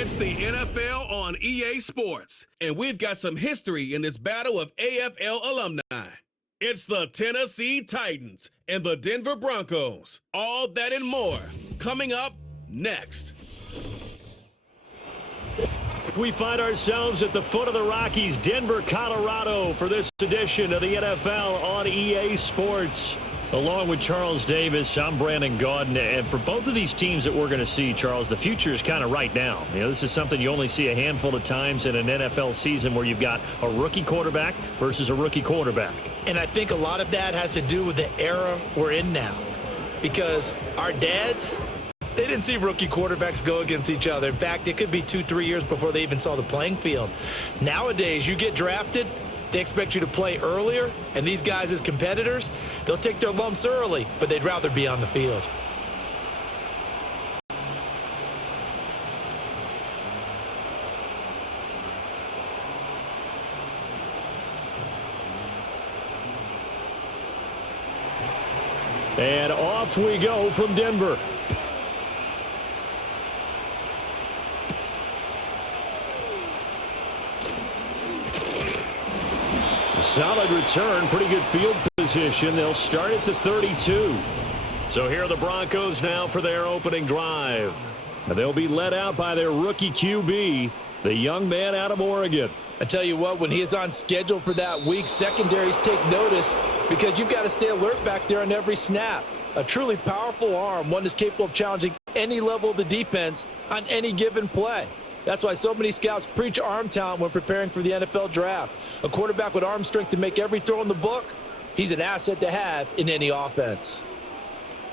It's the NFL on EA Sports, and we've got some history in this battle of AFL alumni. It's the Tennessee Titans and the Denver Broncos. All that and more coming up next. We find ourselves at the foot of the Rockies, Denver, Colorado, for this edition of the NFL on EA Sports. Along with Charles Davis, I'm Brandon Gaudin, and for both of these teams that we're going to see, Charles, the future is kind of right now. You know, this is something you only see a handful of times in an NFL season where you've got a rookie quarterback versus a rookie quarterback. And I think a lot of that has to do with the era we're in now, because our dads, they didn't see rookie quarterbacks go against each other. In fact, it could be 2-3 years before they even saw the playing field. Nowadays, you get drafted, they expect you to play earlier, and these guys as competitors, they'll take their lumps early, but they'd rather be on the field. And off we go from Denver. Solid return, pretty good field position. They'll start at the 32. So here are the Broncos now for their opening drive. They'll be led out by their rookie QB, the young man out of Oregon. I tell you what, when he is on schedule for that week, secondaries take notice because you've got to stay alert back there on every snap. A truly powerful arm, one that's capable of challenging any level of the defense on any given play. That's why so many scouts preach arm talent when preparing for the NFL draft. A quarterback with arm strength to make every throw in the book, he's an asset to have in any offense.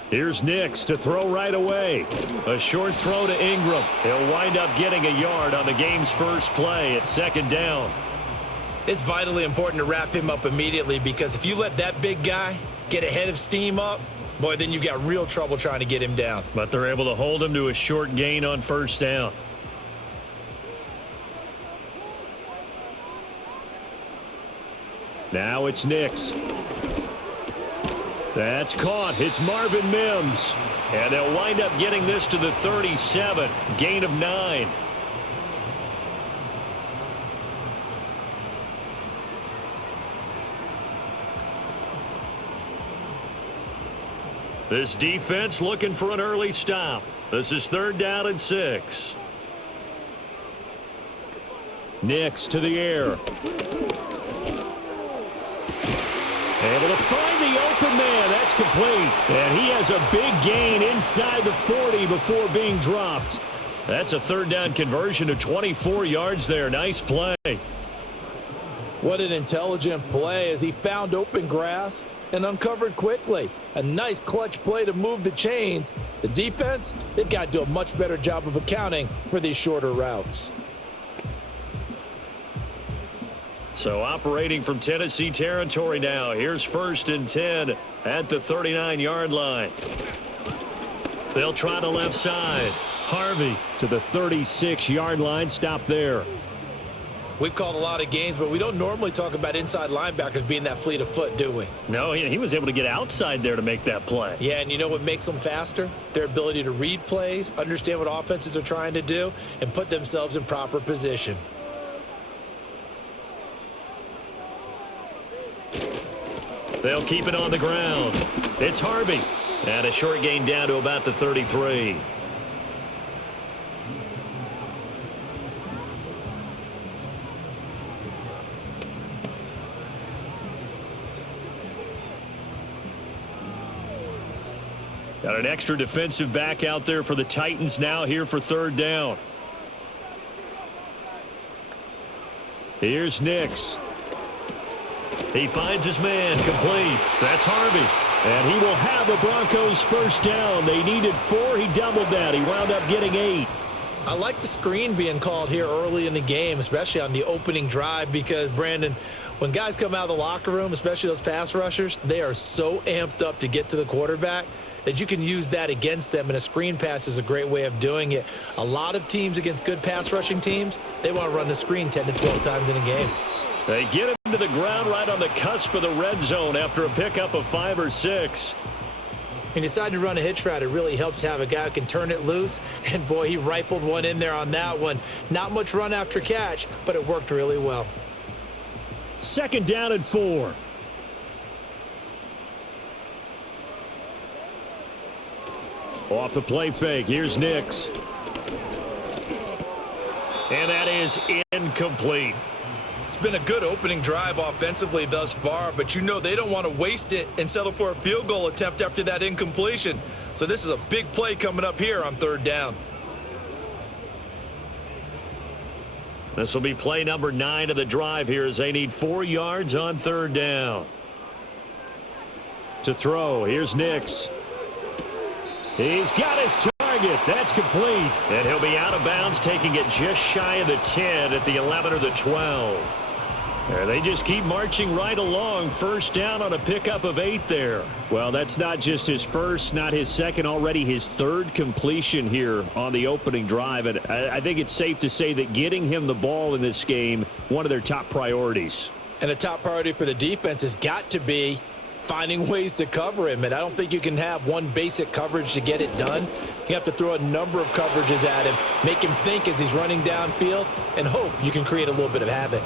Here's Nix to throw right away. A short throw to Ingram. He'll wind up getting a yard on the game's first play at second down. It's vitally important to wrap him up immediately, because if you let that big guy get ahead of steam up, boy, then you've got real trouble trying to get him down. But they're able to hold him to a short gain on first down. Now it's Nix. That's caught. It's Marvin Mims. And they'll wind up getting this to the 37. Gain of 9. This defense looking for an early stop. This is 3rd down and 6. Nix to the air. Able to find the open man. That's complete. And he has a big gain inside the 40 before being dropped. That's a 3rd down conversion to 24 yards there. Nice play. What an intelligent play as he found open grass and uncovered quickly. A nice clutch play to move the chains. The defense, they've got to do a much better job of accounting for these shorter routes. So operating from Tennessee territory now. Here's 1st and 10 at the 39-yard line. They'll try the left side. Harvey to the 36-yard line. Stop there. We've called a lot of games, but we don't normally talk about inside linebackers being that fleet of foot, do we? No, he was able to get outside there to make that play. Yeah, and you know what makes them faster? Their ability to read plays, understand what offenses are trying to do, and put themselves in proper position. They'll keep it on the ground. It's Harvey. And a short gain down to about the 33. Got an extra defensive back out there for the Titans now here for 3rd down. Here's Nix. He finds his man, complete. That's Harvey. And he will have the Broncos first down. They needed 4. He doubled that. He wound up getting 8. I like the screen being called here early in the game, especially on the opening drive, because, Brandon, when guys come out of the locker room, especially those pass rushers, they are so amped up to get to the quarterback that you can use that against them, and a screen pass is a great way of doing it. A lot of teams against good pass rushing teams, they want to run the screen 10 to 12 times in a game. They get him to the ground right on the cusp of the red zone after a pickup of 5 or 6. When you decide to run a hitch route, it really helps to have a guy who can turn it loose. And, boy, he rifled one in there on that one. Not much run after catch, but it worked really well. 2nd down and 4. Off the play fake. Here's Nix. And that is incomplete. It's been a good opening drive offensively thus far, but you know they don't want to waste it and settle for a field goal attempt after that incompletion. So this is a big play coming up here on 3rd down. This will be play number 9 of the drive here as they need 4 yards on 3rd down. To throw, here's Nix. He's got his target. That's complete. And he'll be out of bounds, taking it just shy of the 10 at the 11 or the 12. And they just keep marching right along. 1st down on a pickup of 8 there. Well, that's not just his first, not his second, already his 3rd completion here on the opening drive. And I think it's safe to say that getting him the ball in this game, one of their top priorities. And a top priority for the defense has got to be finding ways to cover him. And I don't think you can have one basic coverage to get it done. You have to throw a number of coverages at him, make him think as he's running downfield, and hope you can create a little bit of havoc.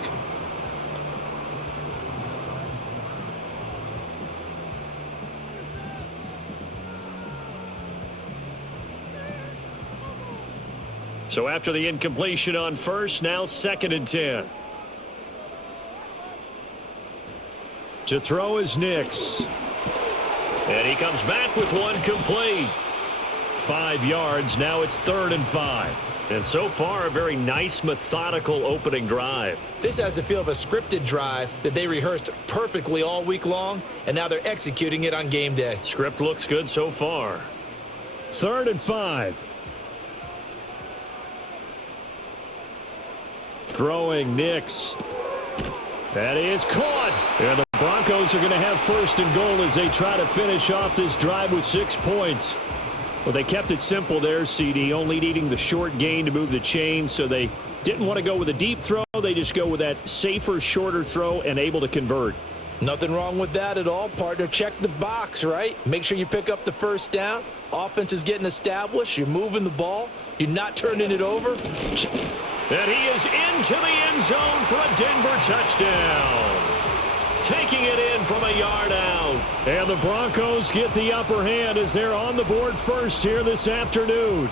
So after the incompletion on 1st, now 2nd and 10. To throw is Nix. And he comes back with one complete. 5 yards. Now it's 3rd and 5. And so far, a very nice, methodical opening drive. This has the feel of a scripted drive that they rehearsed perfectly all week long, and now they're executing it on game day. Script looks good so far. 3rd and 5. Throwing Nix. That is caught. And the Broncos are going to have 1st and goal as they try to finish off this drive with 6 points. Well, they kept it simple there, CD, only needing the short gain to move the chains, so they didn't want to go with a deep throw. They just go with that safer, shorter throw and able to convert. Nothing wrong with that at all, partner. Check the box, right? Make sure you pick up the 1st down. Offense is getting established. You're moving the ball. You're not turning it over. And he is into the end zone for a Denver touchdown. Taking it in from a yard out. And the Broncos get the upper hand as they're on the board first here this afternoon.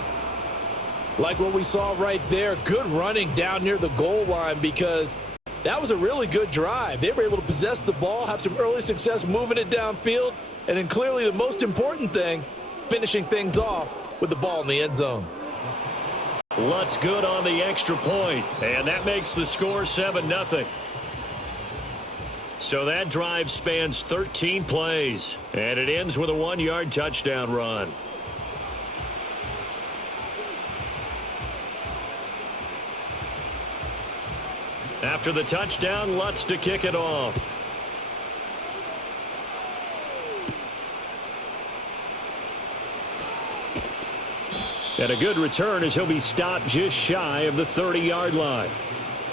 Like what we saw right there, good running down near the goal line because that was a really good drive. They were able to possess the ball, have some early success moving it downfield, and then clearly the most important thing, finishing things off with the ball in the end zone. Lutz good on the extra point, and that makes the score 7-0. So that drive spans 13 plays, and it ends with a 1-yard touchdown run. After the touchdown, Lutz to kick it off. And a good return as he'll be stopped just shy of the 30-yard line.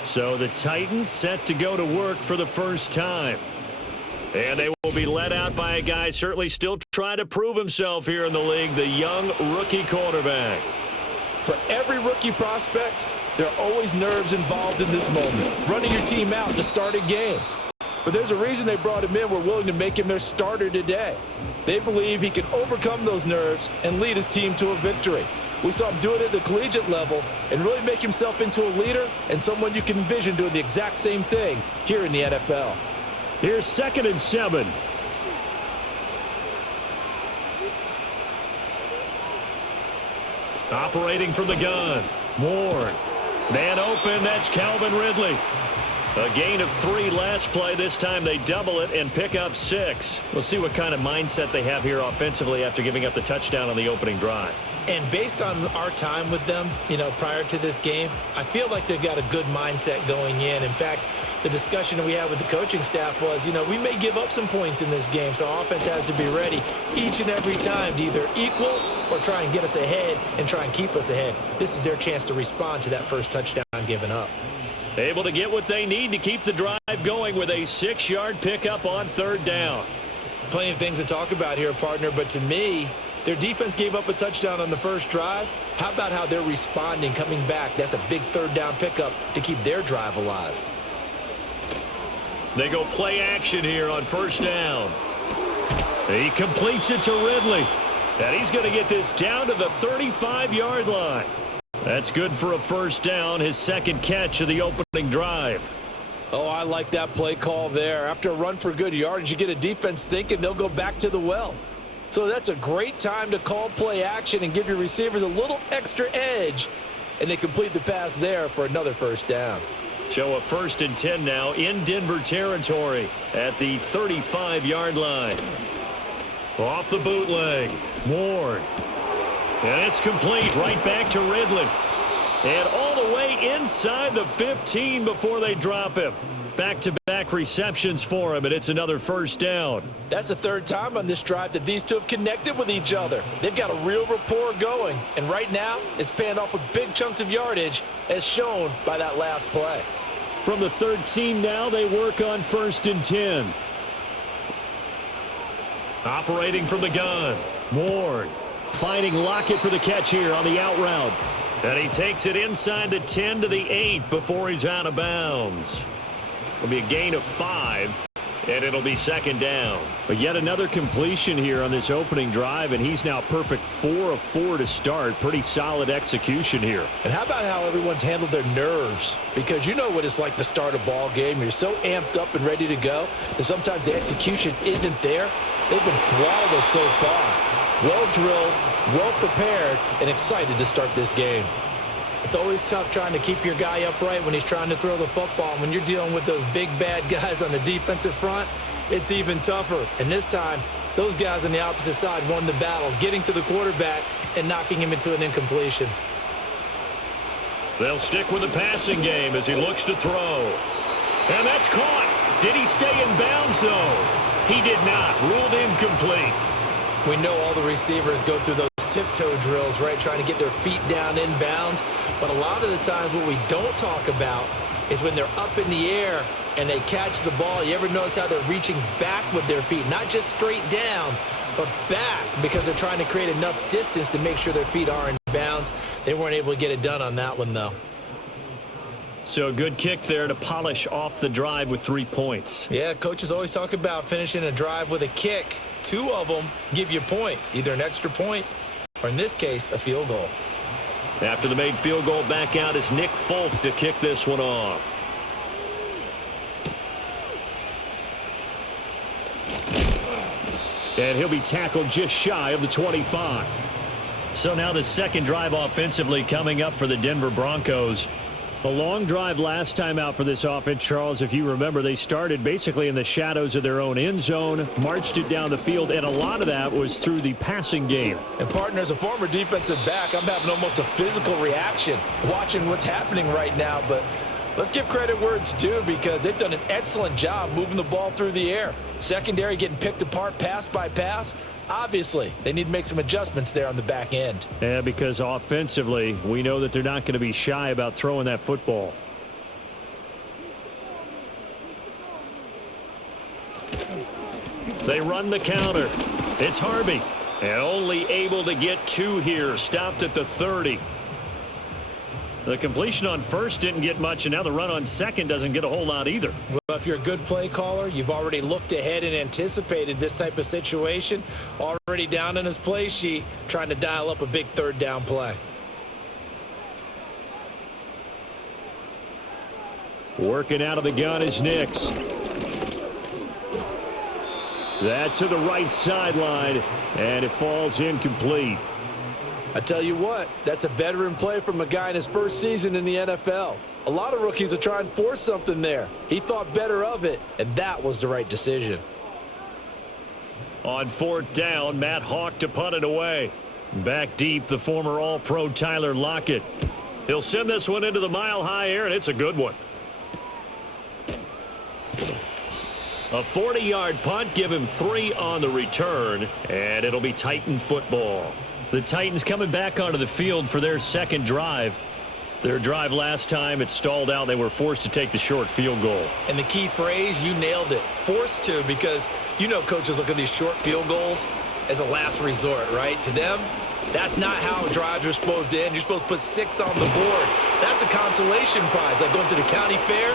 So the Titans set to go to work for the first time. And they will be led out by a guy certainly still trying to prove himself here in the league, the young rookie quarterback. For every rookie prospect, there are always nerves involved in this moment. Running your team out to start a game. But there's a reason they brought him in. We're willing to make him their starter today. They believe he can overcome those nerves and lead his team to a victory. We saw him do it at the collegiate level and really make himself into a leader and someone you can envision doing the exact same thing here in the NFL. Here's 2nd and 7. Operating from the gun. Moore. Man open. That's Calvin Ridley. A gain of 3 last play. This time they double it and pick up 6. We'll see what kind of mindset they have here offensively after giving up the touchdown on the opening drive. And based on our time with them, prior to this game, I feel like they've got a good mindset going in. In fact, the discussion that we had with the coaching staff was, we may give up some points in this game, so offense has to be ready each and every time to either equal or try and get us ahead and try and keep us ahead. This is their chance to respond to that first touchdown given up. Able to get what they need to keep the drive going with a 6-yard pickup on 3rd down. Plenty of things to talk about here, partner, but to me, their defense gave up a touchdown on the first drive. How about how they're responding, coming back? That's a big third down pickup to keep their drive alive. They go play action here on first down. He completes it to Ridley. And he's going to get this down to the 35-yard line. That's good for a first down, his second catch of the opening drive. Oh, I like that play call there. After a run for good yardage, you get a defense thinking they'll go back to the well. So that's a great time to call play action and give your receivers a little extra edge. And they complete the pass there for another first down. So a 1st and 10 now in Denver territory at the 35-yard line. Off the bootleg, Ward. And it's complete right back to Ridley. And all the way inside the 15 before they drop him. Back-to-back receptions for him, and it's another first down. That's the third time on this drive that these two have connected with each other. They've got a real rapport going, and right now it's paying off with big chunks of yardage, as shown by that last play. From the 13 now, they work on 1st and 10. Operating from the gun, Ward finding Lockett for the catch here on the out route. And he takes it inside the 10 to the 8 before he's out of bounds. It'll be a gain of 5, and it'll be 2nd down. But yet another completion here on this opening drive, and he's now perfect 4 of 4 to start. Pretty solid execution here. And how about how everyone's handled their nerves? Because you know what it's like to start a ball game. You're so amped up and ready to go, and sometimes the execution isn't there. They've been flawless so far. Well drilled, well prepared, and excited to start this game. It's always tough trying to keep your guy upright when he's trying to throw the football. When you're dealing with those big, bad guys on the defensive front, it's even tougher. And this time, those guys on the opposite side won the battle, getting to the quarterback and knocking him into an incompletion. They'll stick with the passing game as he looks to throw. And that's caught. Did he stay in bounds, though? He did not. Ruled incomplete. We know all the receivers go through those tiptoe drills, right, trying to get their feet down in bounds. But a lot of the times what we don't talk about is when they're up in the air and they catch the ball. You ever notice how they're reaching back with their feet, not just straight down, but back, because they're trying to create enough distance to make sure their feet are in bounds. They weren't able to get it done on that one, though. So a good kick there to polish off the drive with 3 points. Yeah, coaches always talk about finishing a drive with a kick. 2 of them give you points, either an extra point or, in this case, a field goal. After the made field goal, back out is Nick Folk to kick this one off. And he'll be tackled just shy of the 25. So now the second drive offensively coming up for the Denver Broncos. A long drive last time out for this offense, Charles. If you remember, they started basically in the shadows of their own end zone, marched it down the field, and a lot of that was through the passing game. And, partner, as a former defensive back, I'm having almost a physical reaction watching what's happening right now. But let's give credit where it's due, because they've done an excellent job moving the ball through the air. Secondary getting picked apart pass by pass. Obviously, they need to make some adjustments there on the back end. Yeah, because offensively, we know that they're not going to be shy about throwing that football. They run the counter. It's Harvey. And only able to get 2 here. Stopped at the 30. The completion on first didn't get much, and now the run on second doesn't get a whole lot either. Well, if you're a good play caller, you've already looked ahead and anticipated this type of situation. Already down in his play sheet, trying to dial up a big third down play. Working out of the gun is Nix. That to the right sideline, and it falls incomplete. I tell you what, that's a veteran play from a guy in his first season in the NFL. A lot of rookies will try and force something there. He thought better of it, and that was the right decision. On 4th down, Matt Hawk to punt it away. Back deep, the former All-Pro Tyler Lockett. He'll send this one into the mile-high air, and it's a good one. A 40-yard punt, give him 3 on the return, and it'll be Titan football. The Titans coming back onto the field for their second drive. Their drive last time, it stalled out. They were forced to take the short field goal. And the key phrase, you nailed it, forced to, because you know coaches look at these short field goals as a last resort, right? To them, that's not how drives are supposed to end. You're supposed to put 6 on the board. That's a consolation prize, like going to the county fair.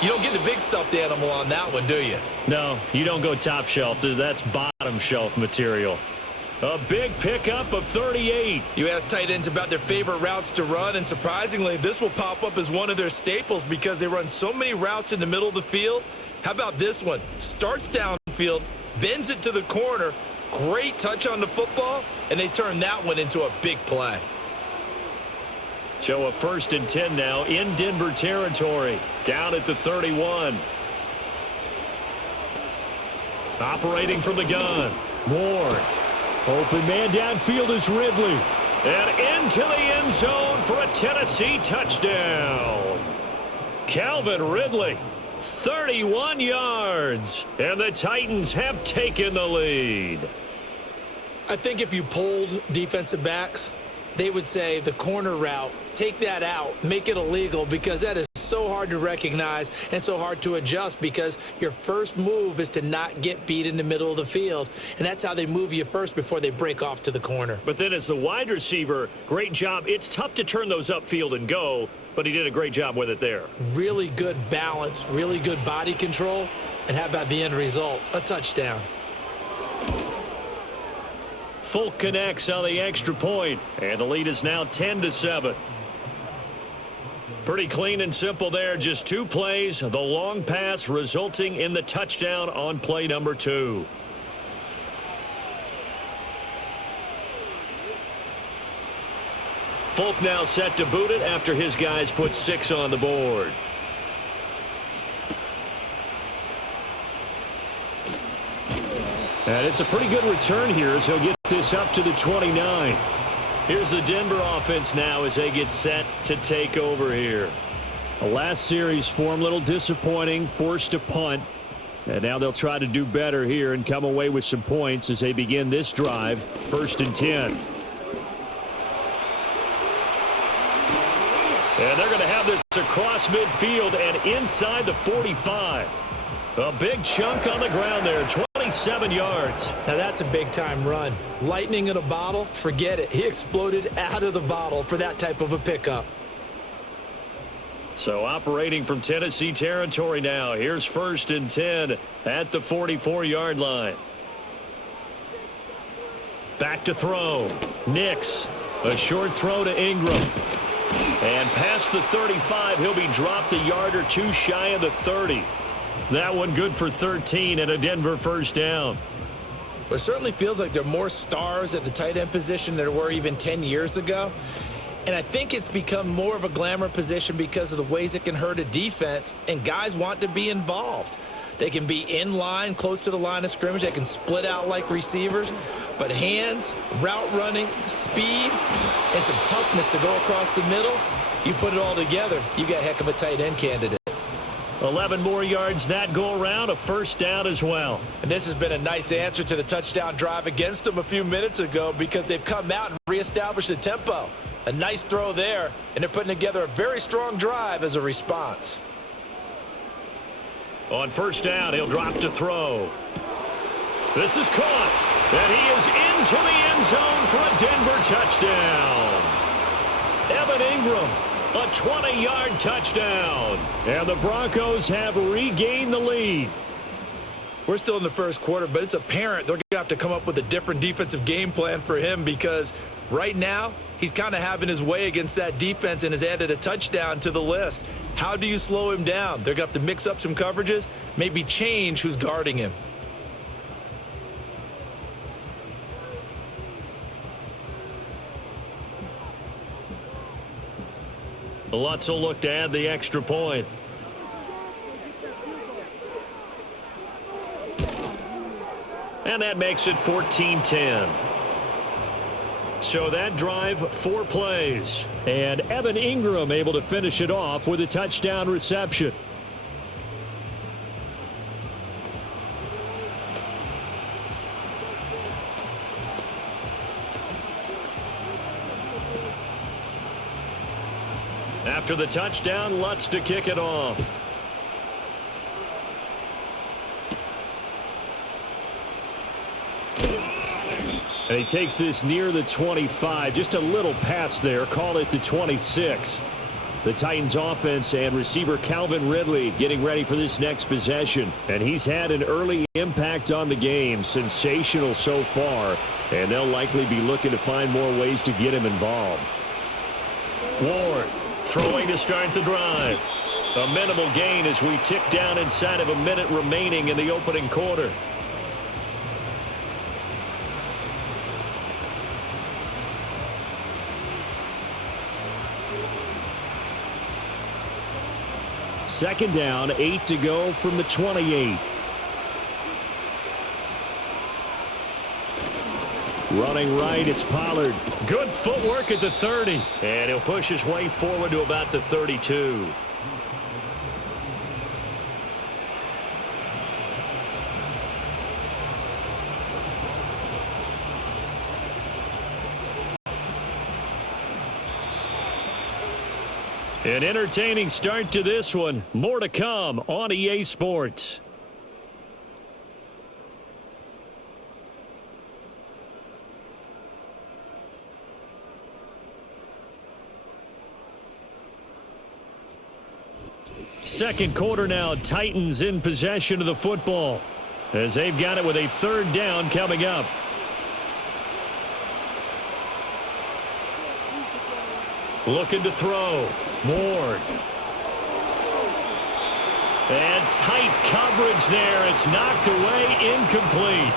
You don't get the big stuffed animal on that one, do you? No, you don't go top shelf. That's bottom shelf material. A big pickup of 38. You ask tight ends about their favorite routes to run, and surprisingly, this will pop up as one of their staples because they run so many routes in the middle of the field. How about this one? Starts downfield, bends it to the corner, great touch on the football, and they turn that one into a big play. So a 1st and 10 now in Denver territory, down at the 31. Operating from the gun, Ward. Open man downfield is Ridley. And into the end zone for a Tennessee touchdown. Calvin Ridley, 31 yards. And the Titans have taken the lead. I think if you polled defensive backs, they would say the corner route, take that out, make it illegal, because that is so hard to recognize and so hard to adjust, because your first move is to not get beat in the middle of the field, and that's how they move you first before they break off to the corner. But then as the wide receiver, great job. It's tough to turn those upfield and go, but he did a great job with it there. Really good balance, really good body control, and how about the end result? A touchdown. Folk connects on the extra point, and the lead is now 10-7. Pretty clean and simple there. Just 2 plays. The long pass resulting in the touchdown on play number 2. Folk now set to boot it after his guys put 6 on the board. And it's a pretty good return here as he'll get this up to the 29. Here's the Denver offense now as they get set to take over here. The last series for him, a little disappointing, forced to punt. And now they'll try to do better here and come away with some points as they begin this drive, 1st and 10. And they're going to have this across midfield and inside the 45. A big chunk on the ground there, 27 yards. Now that's a big-time run. Lightning in a bottle, forget it. He exploded out of the bottle for that type of a pickup. So operating from Tennessee territory now. Here's 1st and 10 at the 44-yard line. Back to throw. Nix. A short throw to Ingram. And past the 35, he'll be dropped a yard or 2 shy of the 30. That one good for 13 and a Denver 1st down. It certainly feels like there are more stars at the tight end position than there were even 10 years ago. And I think it's become more of a glamour position because of the ways it can hurt a defense, and guys want to be involved. They can be in line, close to the line of scrimmage. They can split out like receivers. But hands, route running, speed, and some toughness to go across the middle, you put it all together, you got a heck of a tight end candidate. 11 more yards that go around, a 1st down as well. And this has been a nice answer to the touchdown drive against them a few minutes ago, because they've come out and reestablished the tempo. A nice throw there, and they're putting together a very strong drive as a response. On 1st down, he'll drop to throw. This is caught, and he is into the end zone for a Denver touchdown. Evan Ingram, a 20-yard touchdown. And the Broncos have regained the lead. We're still in the 1st quarter, but it's apparent they're going to have to come up with a different defensive game plan for him, because right now he's kind of having his way against that defense and has added a touchdown to the list. How do you slow him down? They're going to have to mix up some coverages, maybe change who's guarding him. Lutz will look to add the extra point. And that makes it 14-10. So that drive, 4 plays. And Evan Ingram able to finish it off with a touchdown reception. After the touchdown, Lutz to kick it off. And he takes this near the 25. Just a little pass there. Call it the 26. The Titans offense and receiver Calvin Ridley getting ready for this next possession. And he's had an early impact on the game. Sensational so far. And they'll likely be looking to find more ways to get him involved. Ward throwing to start the drive. A minimal gain as we tick down inside of a minute remaining in the opening quarter. Second down, 8 to go from the 28. Running right, it's Pollard. Good footwork at the 30. And he'll push his way forward to about the 32. An entertaining start to this one. More to come on EA Sports. Second quarter now, Titans in possession of the football as they've got it with a third down coming up. Looking to throw. Ward. And tight coverage there. It's knocked away, incomplete.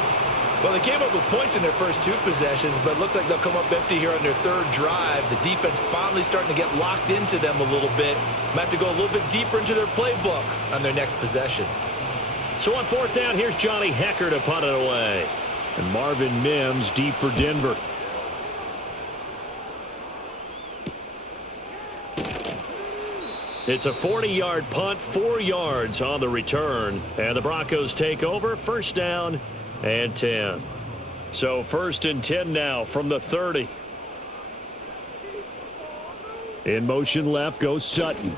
Well, they came up with points in their first two possessions, but it looks like they'll come up empty here on their third drive. The defense finally starting to get locked into them a little bit. Might have to go a little bit deeper into their playbook on their next possession. So on fourth down, here's Johnny Hecker to punt it away. And Marvin Mims deep for Denver. It's a 40-yard punt, 4 yards on the return. And the Broncos take over, first down and 10. So first and 10 now from the 30. In motion left goes Sutton.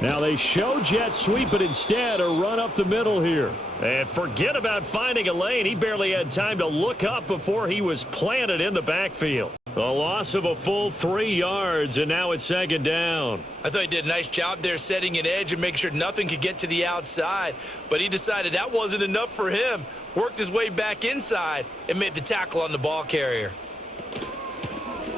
Now they show jet sweep, but instead a run up the middle here. And forget about finding a lane. He barely had time to look up before he was planted in the backfield. A loss of a full 3 yards, and now it's second down. I thought he did a nice job there setting an edge and making sure nothing could get to the outside. But he decided that wasn't enough for him. Worked his way back inside and made the tackle on the ball carrier.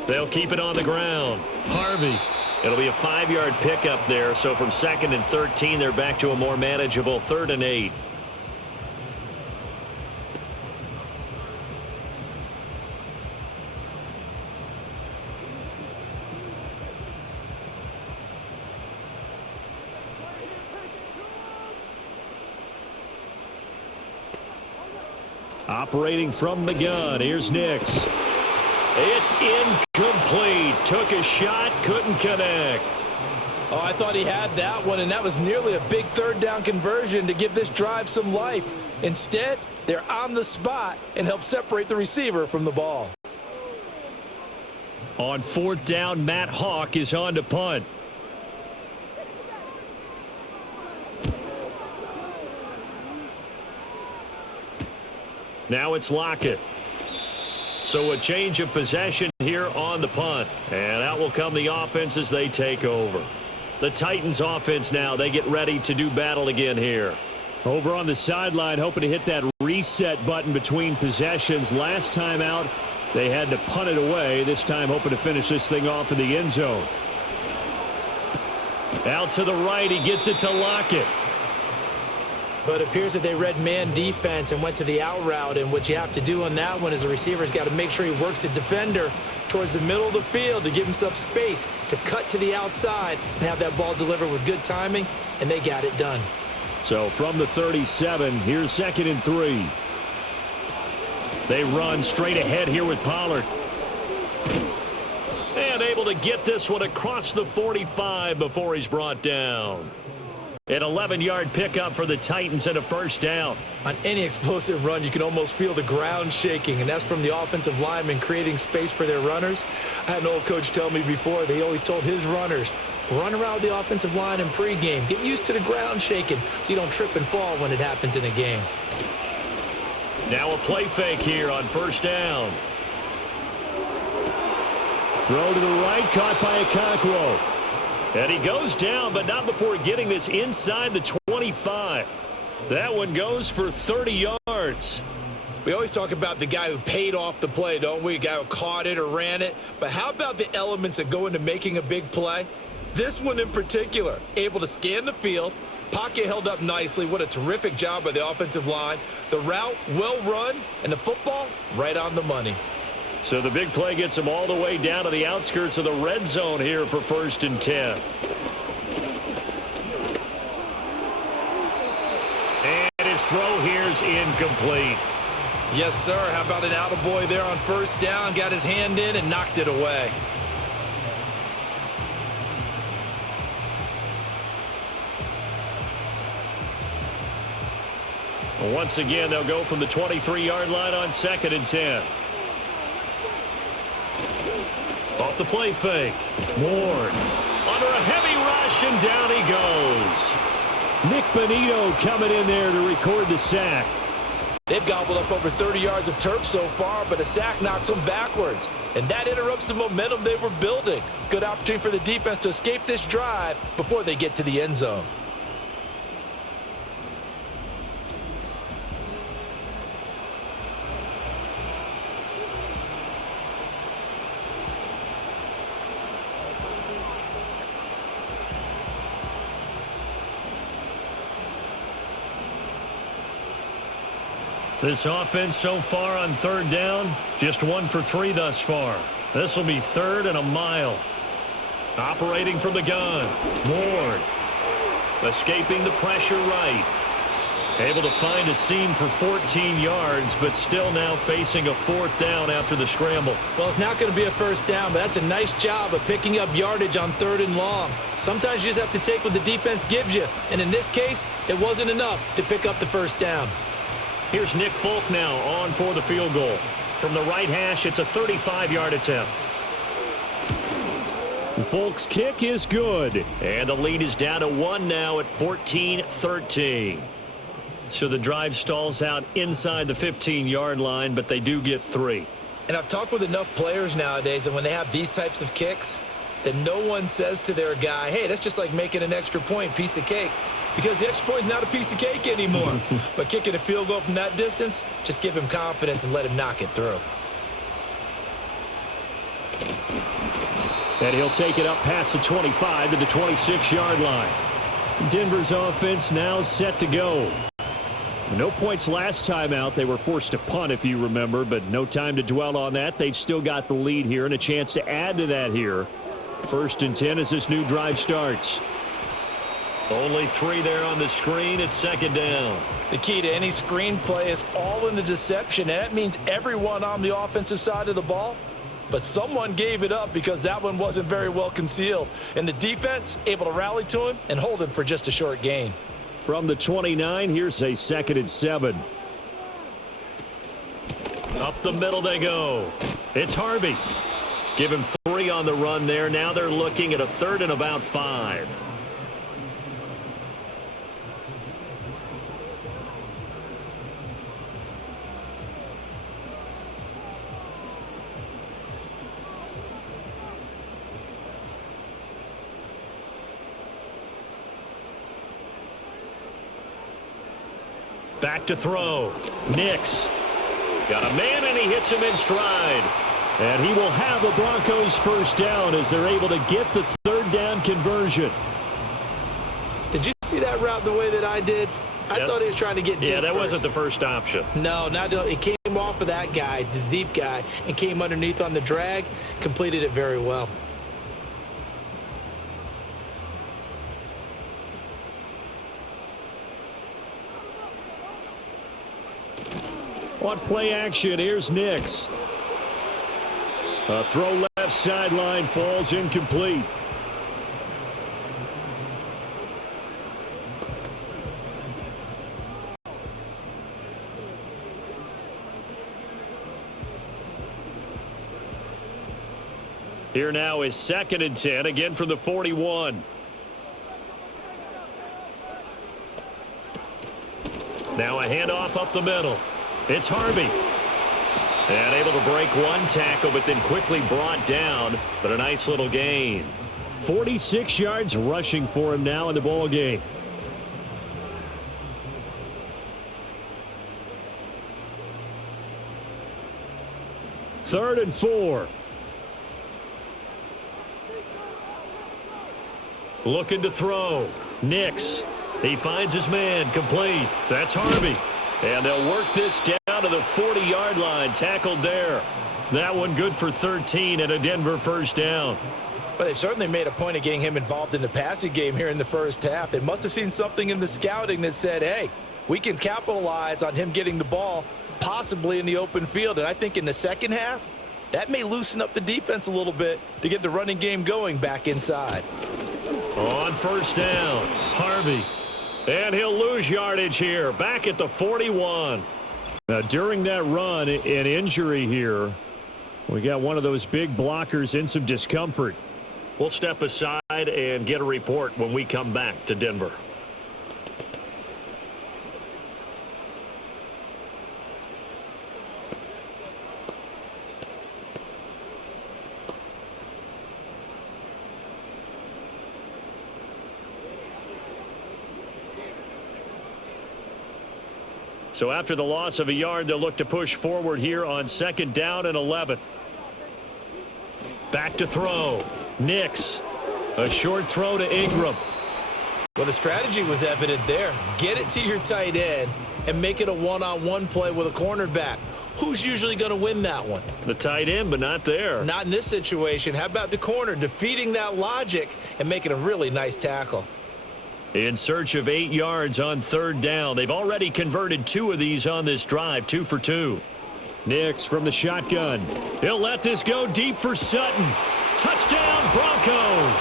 They'll keep it on the ground. Harvey. It'll be a 5-yard pickup there. So from second and 13, they're back to a more manageable 3rd and 8. Operating from the gun, here's Nix. It's incomplete. Took a shot, couldn't connect. Oh, I thought he had that one, and that was nearly a big third down conversion to give this drive some life. Instead, they're on the spot and help separate the receiver from the ball. On fourth down, Matt Hawk is on to punt. Now it's Lockett. So a change of possession here on the punt. And out will come the offense as they take over. The Titans offense now, they get ready to do battle again here. Over on the sideline, hoping to hit that reset button between possessions. Last time out, they had to punt it away. This time hoping to finish this thing off in the end zone. Out to the right, he gets it to Lockett. But it appears that they read man defense and went to the out route. And what you have to do on that one is the receiver's got to make sure he works the defender towards the middle of the field to give himself space to cut to the outside and have that ball delivered with good timing, and they got it done. So from the 37, here's 2nd and 3. They run straight ahead here with Pollard. And able to get this one across the 45 before he's brought down. An 11-yard pickup for the Titans and a first down. On any explosive run, you can almost feel the ground shaking, and that's from the offensive linemen creating space for their runners. I had an old coach tell me before, they always told his runners, Run around with the offensive line in pregame. Get used to the ground shaking so you don't trip and fall when it happens in a game. Now a play fake here on first down. Throw to the right, caught by Okonkwo. And he goes down, but not before getting this inside the 25. That one goes for 30 yards. We always talk about the guy who paid off the play, don't we? A guy who caught it or ran it. But how about the elements that go into making a big play? This one in particular, able to scan the field, pocket held up nicely. What a terrific job by the offensive line. The route, well run, and the football, right on the money. So the big play gets him all the way down to the outskirts of the red zone here for 1st and 10. And his throw here's incomplete. Yes, sir. How about an attaboy there on first down? Got his hand in and knocked it away. Once again, they'll go from the 23-yard line on 2nd and 10. Off the play fake. Ward under a heavy rush, and down he goes. Nick Bonito coming in there to record the sack. They've gobbled up over 30 yards of turf so far, but a sack knocks them backwards. And that interrupts the momentum they were building. Good opportunity for the defense to escape this drive before they get to the end zone. This offense so far on 3rd down, just 1 for 3 thus far. This will be 3rd and a mile. Operating from the gun. Ward. Escaping the pressure right. Able to find a seam for 14 yards, but still now facing a 4th down after the scramble. Well, it's not going to be a 1st down, but that's a nice job of picking up yardage on 3rd and long. Sometimes you just have to take what the defense gives you, and in this case, it wasn't enough to pick up the 1st down. Here's Nick Folk now on for the field goal. From the right hash, it's a 35-yard attempt. Folk's kick is good. And the lead is down to 1 now at 14-13. So the drive stalls out inside the 15-yard line, but they do get 3. And I've talked with enough players nowadays, and when they have these types of kicks, that no one says to their guy, hey, that's just like making an extra point, piece of cake. Because the extra point is not a piece of cake anymore. But kicking a field goal from that distance, just give him confidence and let him knock it through. And he'll take it up past the 25 to the 26-yard line. Denver's offense now set to go. No points last time out. They were forced to punt, if you remember, but no time to dwell on that. They've still got the lead here and a chance to add to that here. 1st and 10 as this new drive starts. Only 3 there on the screen at 2nd down. The key to any screen play is all in the deception, and that means everyone on the offensive side of the ball. But someone gave it up because that one wasn't very well concealed. And the defense able to rally to him and hold him for just a short gain. From the 29, here's a 2nd and 7. Up the middle they go. It's Harvey. Give him 3 on the run there. Now they're looking at a 3rd and about 5. Back to throw. Nix. Got a man, and he hits him in stride. And he will have the Broncos 1st down as they're able to get the 3rd down conversion. Did you see that route the way that I did? I thought he was trying to get deep. Yeah, that first. wasn't the first option. No, it came off of that guy, the deep guy, and came underneath on the drag. Completed it very well. On play action, here's Nix. A throw left sideline falls incomplete. Here now is 2nd and 10, again from the 41. Now a handoff up the middle. It's Harvey. And able to break one tackle, but then quickly brought down. But a nice little gain. 46 yards rushing for him now in the ball game. Third and 4. Looking to throw. Nix. He finds his man. Complete. That's Harvey. And they'll work this down to the 40-yard line. Tackled there. That one good for 13 and a Denver first down. But they certainly made a point of getting him involved in the passing game here in the first half. They must have seen something in the scouting that said, hey, we can capitalize on him getting the ball possibly in the open field. And I think in the second half, that may loosen up the defense a little bit to get the running game going back inside. On first down, Harvey. And he'll lose yardage here, back at the 41. Now, during that run, an injury here. We got one of those big blockers in some discomfort. We'll step aside and get a report when we come back to Denver. So after the loss of a yard, they'll look to push forward here on 2nd down and 11. Back to throw. Nix. A short throw to Ingram. Well, the strategy was evident there. Get it to your tight end and make it a one-on-one play with a cornerback. Who's usually going to win that one? The tight end, but not there. Not in this situation. How about the corner defeating that logic and making a really nice tackle? In search of 8 yards on 3rd down. They've already converted 2 of these on this drive, 2 for 2. Nix from the shotgun. He'll let this go deep for Sutton. Touchdown, Broncos.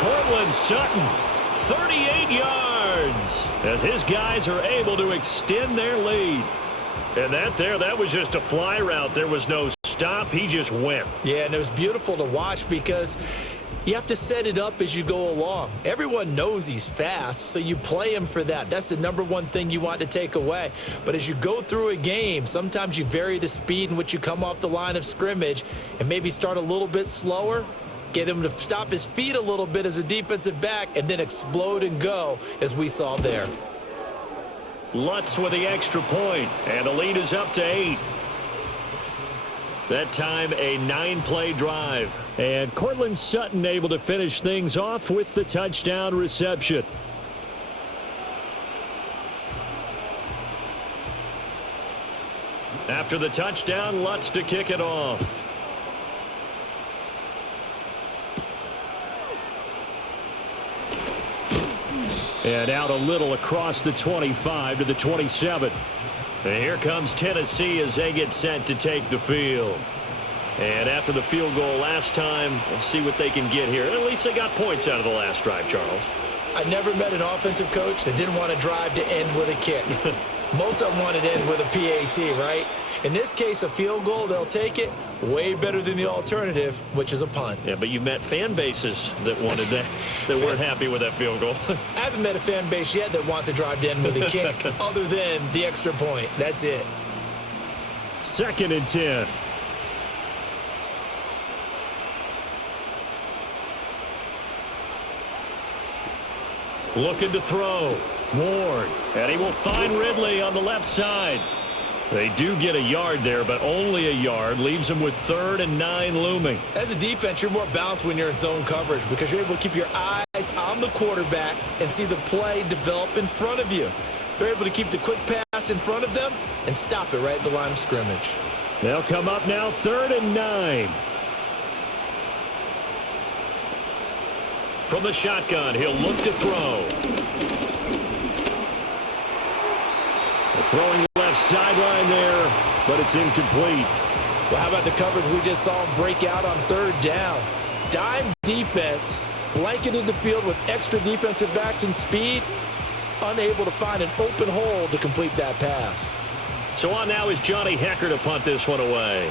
Cortland Sutton, 38 yards, as his guys are able to extend their lead. And that was just a fly route. There was no stop. He just went. Yeah, and it was beautiful to watch because you have to set it up as you go along. Everyone knows he's fast, so you play him for that. That's the #1 thing you want to take away. But as you go through a game, sometimes you vary the speed in which you come off the line of scrimmage and maybe start a little bit slower, get him to stop his feet a little bit as a defensive back, and then explode and go, as we saw there. Lutz with the extra point, and the lead is up to 8. That time, a 9-play drive. And Cortland Sutton able to finish things off with the touchdown reception. After the touchdown, Lutz to kick it off. And out a little across the 25 to the 27. And here comes Tennessee as they get set to take the field. And after the field goal last time, we'll see what they can get here. At least they got points out of the last drive, Charles. I never met an offensive coach that didn't want to drive to end with a kick. Most of them wanted to end with a PAT, right? In this case, a field goal, they'll take it. Way better than the alternative, which is a punt. Yeah, but you met fan bases that wanted that, that weren't happy with that field goal. I haven't met a fan base yet that wants to drive to end with a kick other than the extra point. That's it. 2nd and 10. Looking to throw. Ward. And he will find Ridley on the left side. They do get a yard there, but only a yard. Leaves them with 3rd and 9 looming. As a defense, you're more balanced when you're in zone coverage because you're able to keep your eyes on the quarterback and see the play develop in front of you. They're able to keep the quick pass in front of them and stop it right at the line of scrimmage. They'll come up now 3rd and 9. From the shotgun, he'll look to throw. The throwing left sideline there, but it's incomplete. Well, how about the coverage we just saw him break out on 3rd down? Dime defense, blanketed the field with extra defensive backs and speed, unable to find an open hole to complete that pass. So on now is Johnny Hecker to punt this one away.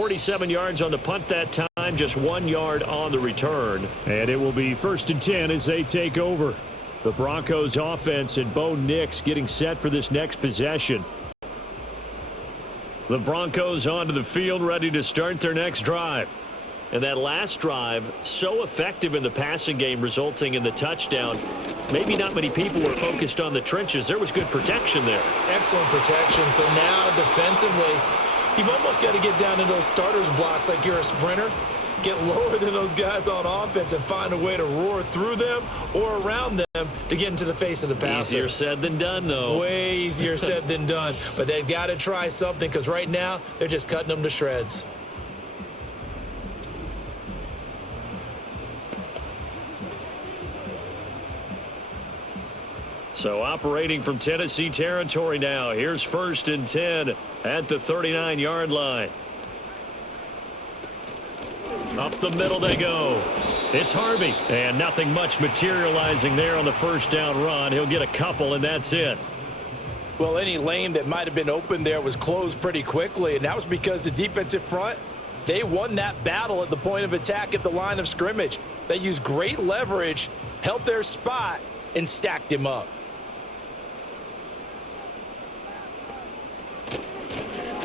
47 yards on the punt that time, just 1 yard on the return. And it will be 1st and 10 as they take over. The Broncos offense and Bo Nix getting set for this next possession. The Broncos onto the field, ready to start their next drive. And that last drive, so effective in the passing game, resulting in the touchdown. Maybe not many people were focused on the trenches. There was good protection there. Excellent protection. So now defensively, you've almost got to get down into those starters blocks like you're a sprinter. Get lower than those guys on offense and find a way to roar through them or around them to get into the face of the passer. Easier said than done, though. Way easier said than done. But they've got to try something because right now they're just cutting them to shreds. So operating from Tennessee territory now. Here's 1st and 10 at the 39-yard line. Up the middle they go. It's Harvey. And nothing much materializing there on the first down run. He'll get a couple, and that's it. Well, any lane that might have been open there was closed pretty quickly, and that was because the defensive front, they won that battle at the point of attack at the line of scrimmage. They used great leverage, held their spot, and stacked him up.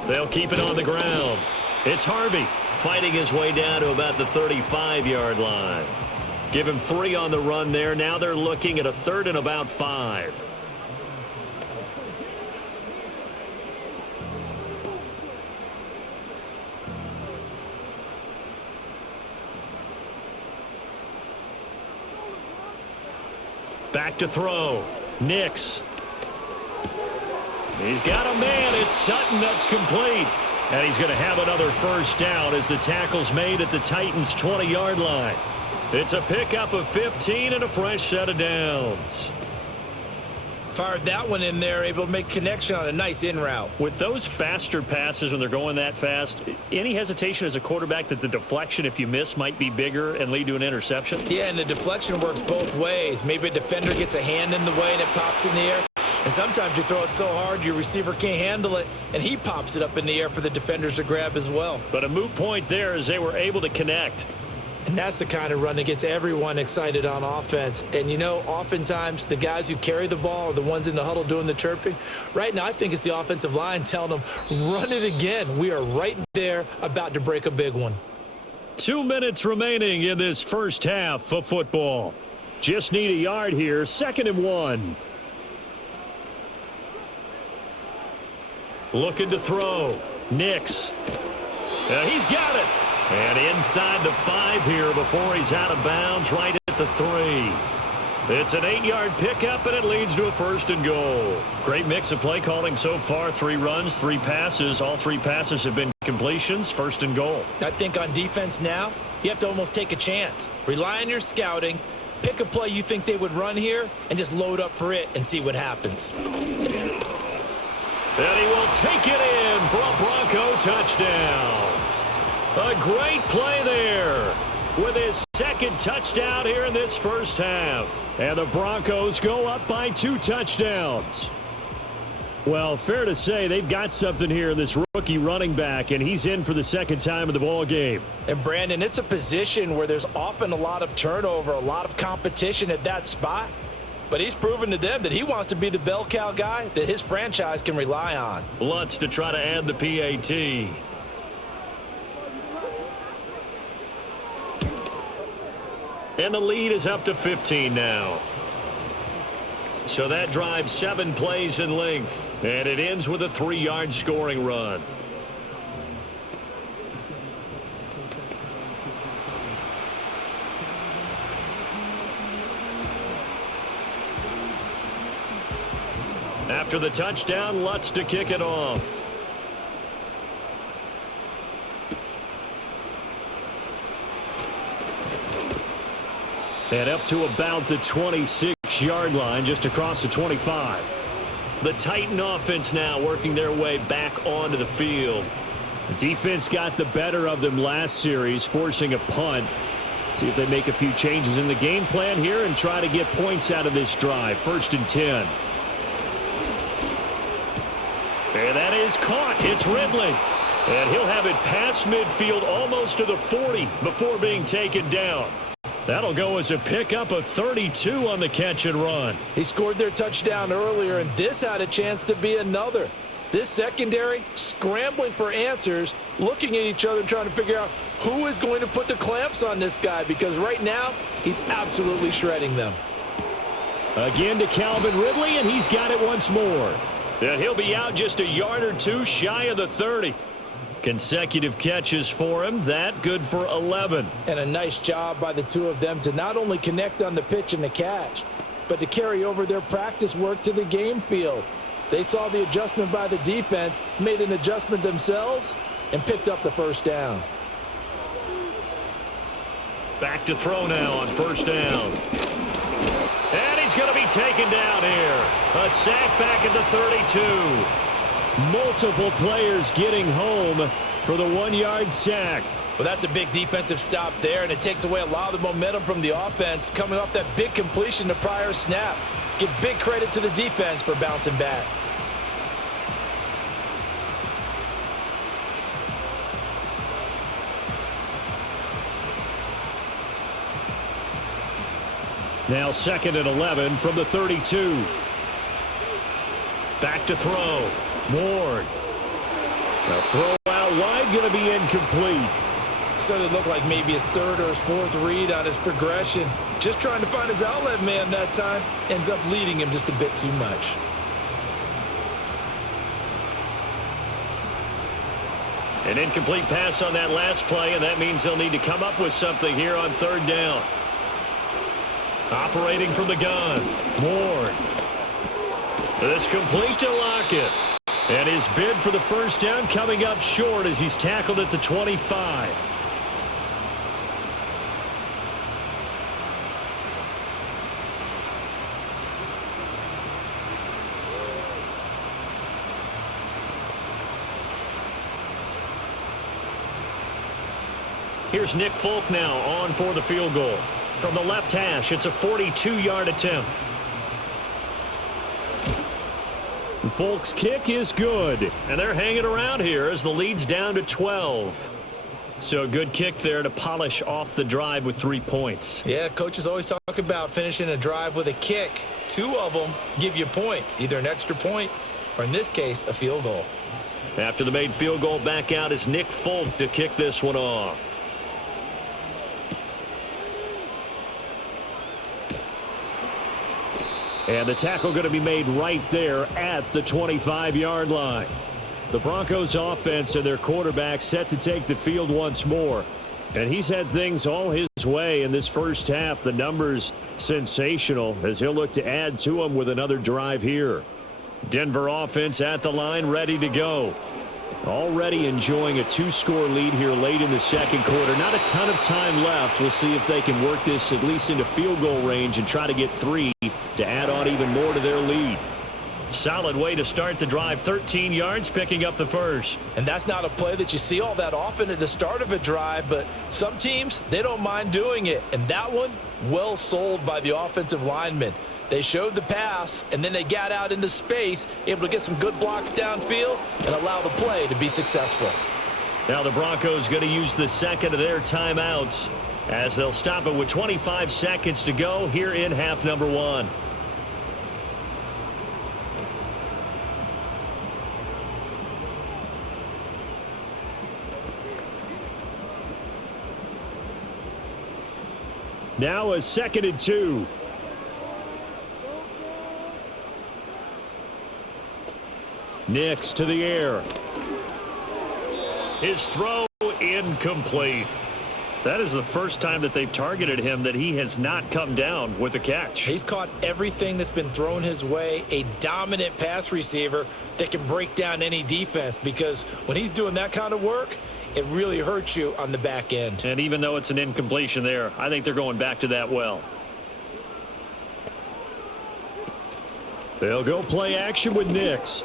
They'll keep it on the ground. It's Harvey fighting his way down to about the 35-yard line. Give him 3 on the run there. Now they're looking at a 3rd and about 5. Back to throw. Nix. He's got a man. It's Sutton that's complete. And he's going to have another first down as the tackle's made at the Titans' 20-yard line. It's a pickup of 15 and a fresh set of downs. Fired that one in there, able to make connection on a nice in route. With those faster passes when they're going that fast, any hesitation as a quarterback that the deflection, if you miss, might be bigger and lead to an interception? Yeah, and the deflection works both ways. Maybe a defender gets a hand in the way and it pops in the air. And sometimes you throw it so hard your receiver can't handle it, and he pops it up in the air for the defenders to grab as well. But a moot point there as they were able to connect. And that's the kind of run that gets everyone excited on offense. And, you know, oftentimes the guys who carry the ball are the ones in the huddle doing the chirping. Right now, I think it's the offensive line telling them, run it again. We are right there about to break a big one. 2 minutes remaining in this first half of football. Just need a yard here. 2nd and 1. Looking to throw. Nix. He's got it. And inside the 5 here before he's out of bounds, right at the 3. It's an 8-yard pickup, and it leads to a 1st and goal. Great mix of play calling so far. 3 runs, 3 passes. All 3 passes have been completions. 1st and goal. I think on defense now, you have to almost take a chance. Rely on your scouting. Pick a play you think they would run here, and just load up for it and see what happens. And he will take it in for a Bronco touchdown. A great play there with his 2nd touchdown here in this first half. And the Broncos go up by 2 touchdowns. Well, fair to say they've got something here in this rookie running back, and he's in for the 2nd time in the ball game. And, Brandon, it's a position where there's often a lot of turnover, a lot of competition at that spot. But he's proven to them that he wants to be the bell cow guy that his franchise can rely on. Lutz to try to add the PAT. And the lead is up to 15 now. So that drives 7 plays in length. And it ends with a 3-yard scoring run. After the touchdown, Lutz to kick it off. And up to about the 26-yard line, just across the 25. The Titan offense now working their way back onto the field. The defense got the better of them last series, forcing a punt. See if they make a few changes in the game plan here and try to get points out of this drive. 1st and 10. And that is caught. It's Ridley. And he'll have it past midfield almost to the 40 before being taken down. That'll go as a pickup of 32 on the catch and run. He scored their touchdown earlier, and this had a chance to be another. This secondary scrambling for answers, looking at each other, trying to figure out who is going to put the clamps on this guy, because right now he's absolutely shredding them. Again to Calvin Ridley, and he's got it once more. And he'll be out just a yard or two shy of the 30. Consecutive catches for him. That good for 11. And a nice job by the two of them to not only connect on the pitch and the catch, but to carry over their practice work to the game field. They saw the adjustment by the defense, made an adjustment themselves, and picked up the first down. Back to throw now on first down. And he's going to be taken down here. A sack back at the 32. Multiple players getting home for the 1-yard sack. Well, that's a big defensive stop there, and it takes away a lot of the momentum from the offense coming off that big completion the prior snap. Give big credit to the defense for bouncing back. Now 2nd and 11 from the 32. Back to throw. Ward. The throw out wide, going to be incomplete. So it looked like maybe his third or his fourth read on his progression. Just trying to find his outlet man that time. Ends up leading him just a bit too much. An incomplete pass on that last play, and that means they'll need to come up with something here on 3rd down. Operating from the gun. Ward. This complete to Lockett. And his bid for the first down coming up short as he's tackled at the 25. Here's Nick Folk now on for the field goal. From the left hash, it's a 42-yard attempt. Folk's kick is good, and they're hanging around here as the lead's down to 12. So a good kick there to polish off the drive with 3 points. Yeah, coaches always talk about finishing a drive with a kick. 2 of them give you points, either an extra point or, in this case, a field goal. After the made field goal, back out is Nick Folk to kick this one off. And the tackle going to be made right there at the 25-yard line. The Broncos offense and their quarterback set to take the field once more. And he's had things all his way in this first half. The numbers sensational as he'll look to add to them with another drive here. Denver offense at the line, ready to go. Already enjoying a 2-score lead here late in the second quarter. Not a ton of time left. We'll see if they can work this at least into field goal range and try to get 3 to add on even more to their lead. Solid way to start the drive. 13 yards, picking up the first. And that's not a play that you see all that often at the start of a drive, but some teams, they don't mind doing it. And that one, well sold by the offensive lineman. They showed the pass, and then they got out into space, able to get some good blocks downfield and allow the play to be successful. Now the Broncos going to use the second of their timeouts as they'll stop it with 25 seconds to go here in half number 1. Now a 2nd and 2. Nix to the air. His throw incomplete. That is the first time that they've targeted him that he has not come down with a catch. He's caught everything that's been thrown his way. A dominant pass receiver that can break down any defense, because when he's doing that kind of work, it really hurts you on the back end. And even though it's an incompletion there, I think they're going back to that well. They'll go play action with Nix.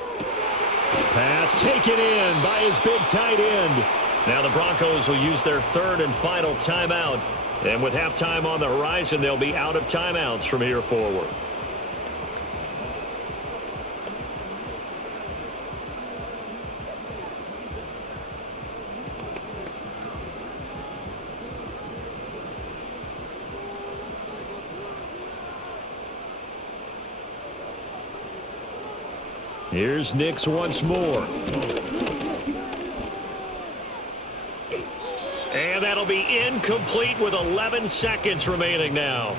Pass taken in by his big tight end. Now the Broncos will use their 3rd and final timeout. And with halftime on the horizon, they'll be out of timeouts from here forward. Here's Nix once more. And that'll be incomplete with 11 seconds remaining now.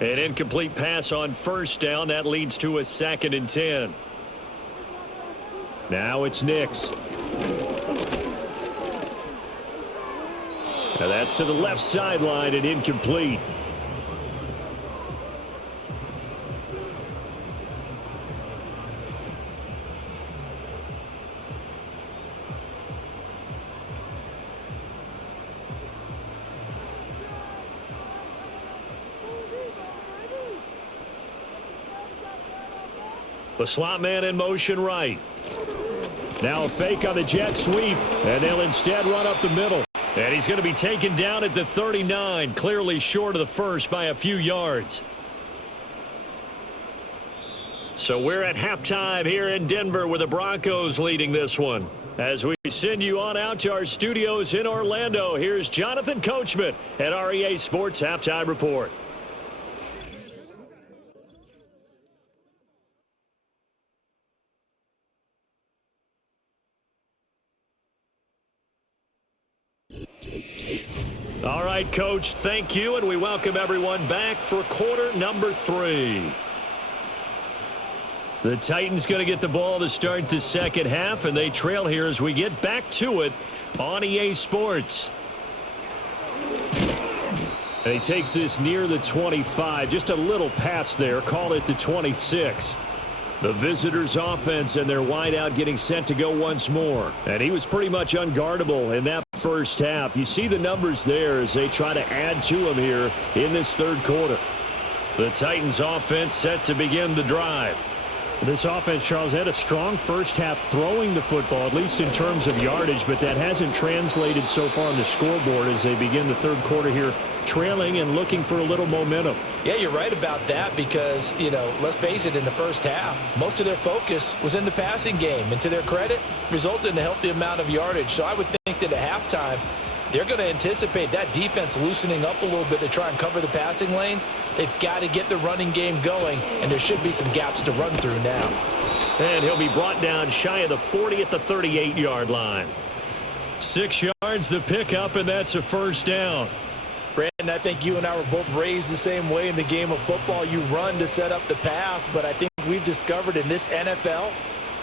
An incomplete pass on first down. That leads to a 2nd and 10. Now it's Nix. Now that's to the left sideline and incomplete. The slot man in motion right. Now a fake on the jet sweep, and they'll instead run up the middle. And he's going to be taken down at the 39, clearly short of the first by a few yards. So we're at halftime here in Denver with the Broncos leading this one. As we send you on out to our studios in Orlando, here's Jonathan Coachman at our EA Sports Halftime Report. All right, Coach, thank you, and we welcome everyone back for quarter number 3. The Titans going to get the ball to start the second half, and they trail here as we get back to it on EA Sports. And he takes this near the 25, just a little pass there, call it the 26. The visitors' offense and their wideout getting set to go once more. And he was pretty much unguardable in that first half. You see the numbers there as they try to add to him here in this third quarter. The Titans' offense set to begin the drive. This offense, Charles, had a strong first half throwing the football, at least in terms of yardage, but that hasn't translated so far on the scoreboard as they begin the third quarter here, trailing and looking for a little momentum. Yeah, you're right about that because, let's face it, in the first half, most of their focus was in the passing game. And to their credit, resulted in a healthy amount of yardage. So I would think that at halftime, they're going to anticipate that defense loosening up a little bit to try and cover the passing lanes. They've got to get the running game going, and there should be some gaps to run through now. And he'll be brought down shy of the 40 at the 38-yard line. 6 yards the pickup, and that's a first down. Brandon, I think you and I were both raised the same way in the game of football. You run to set up the pass, but I think we've discovered in this NFL,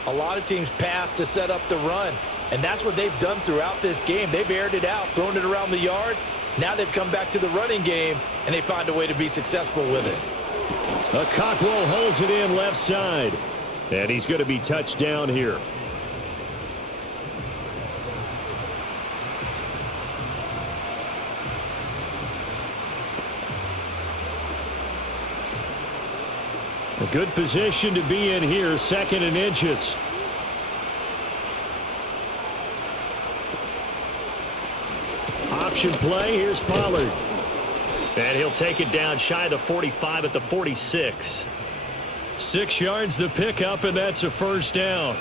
a lot of teams pass to set up the run. And that's what they've done throughout this game. They've aired it out, thrown it around the yard. Now they've come back to the running game, and they find a way to be successful with it. A Cockrell holds it in left side. And he's going to be touched down here. A good position to be in here, 2nd and inches. Option play, here's Pollard. And he'll take it down shy of the 45 at the 46. 6 yards the pickup, and that's a first down.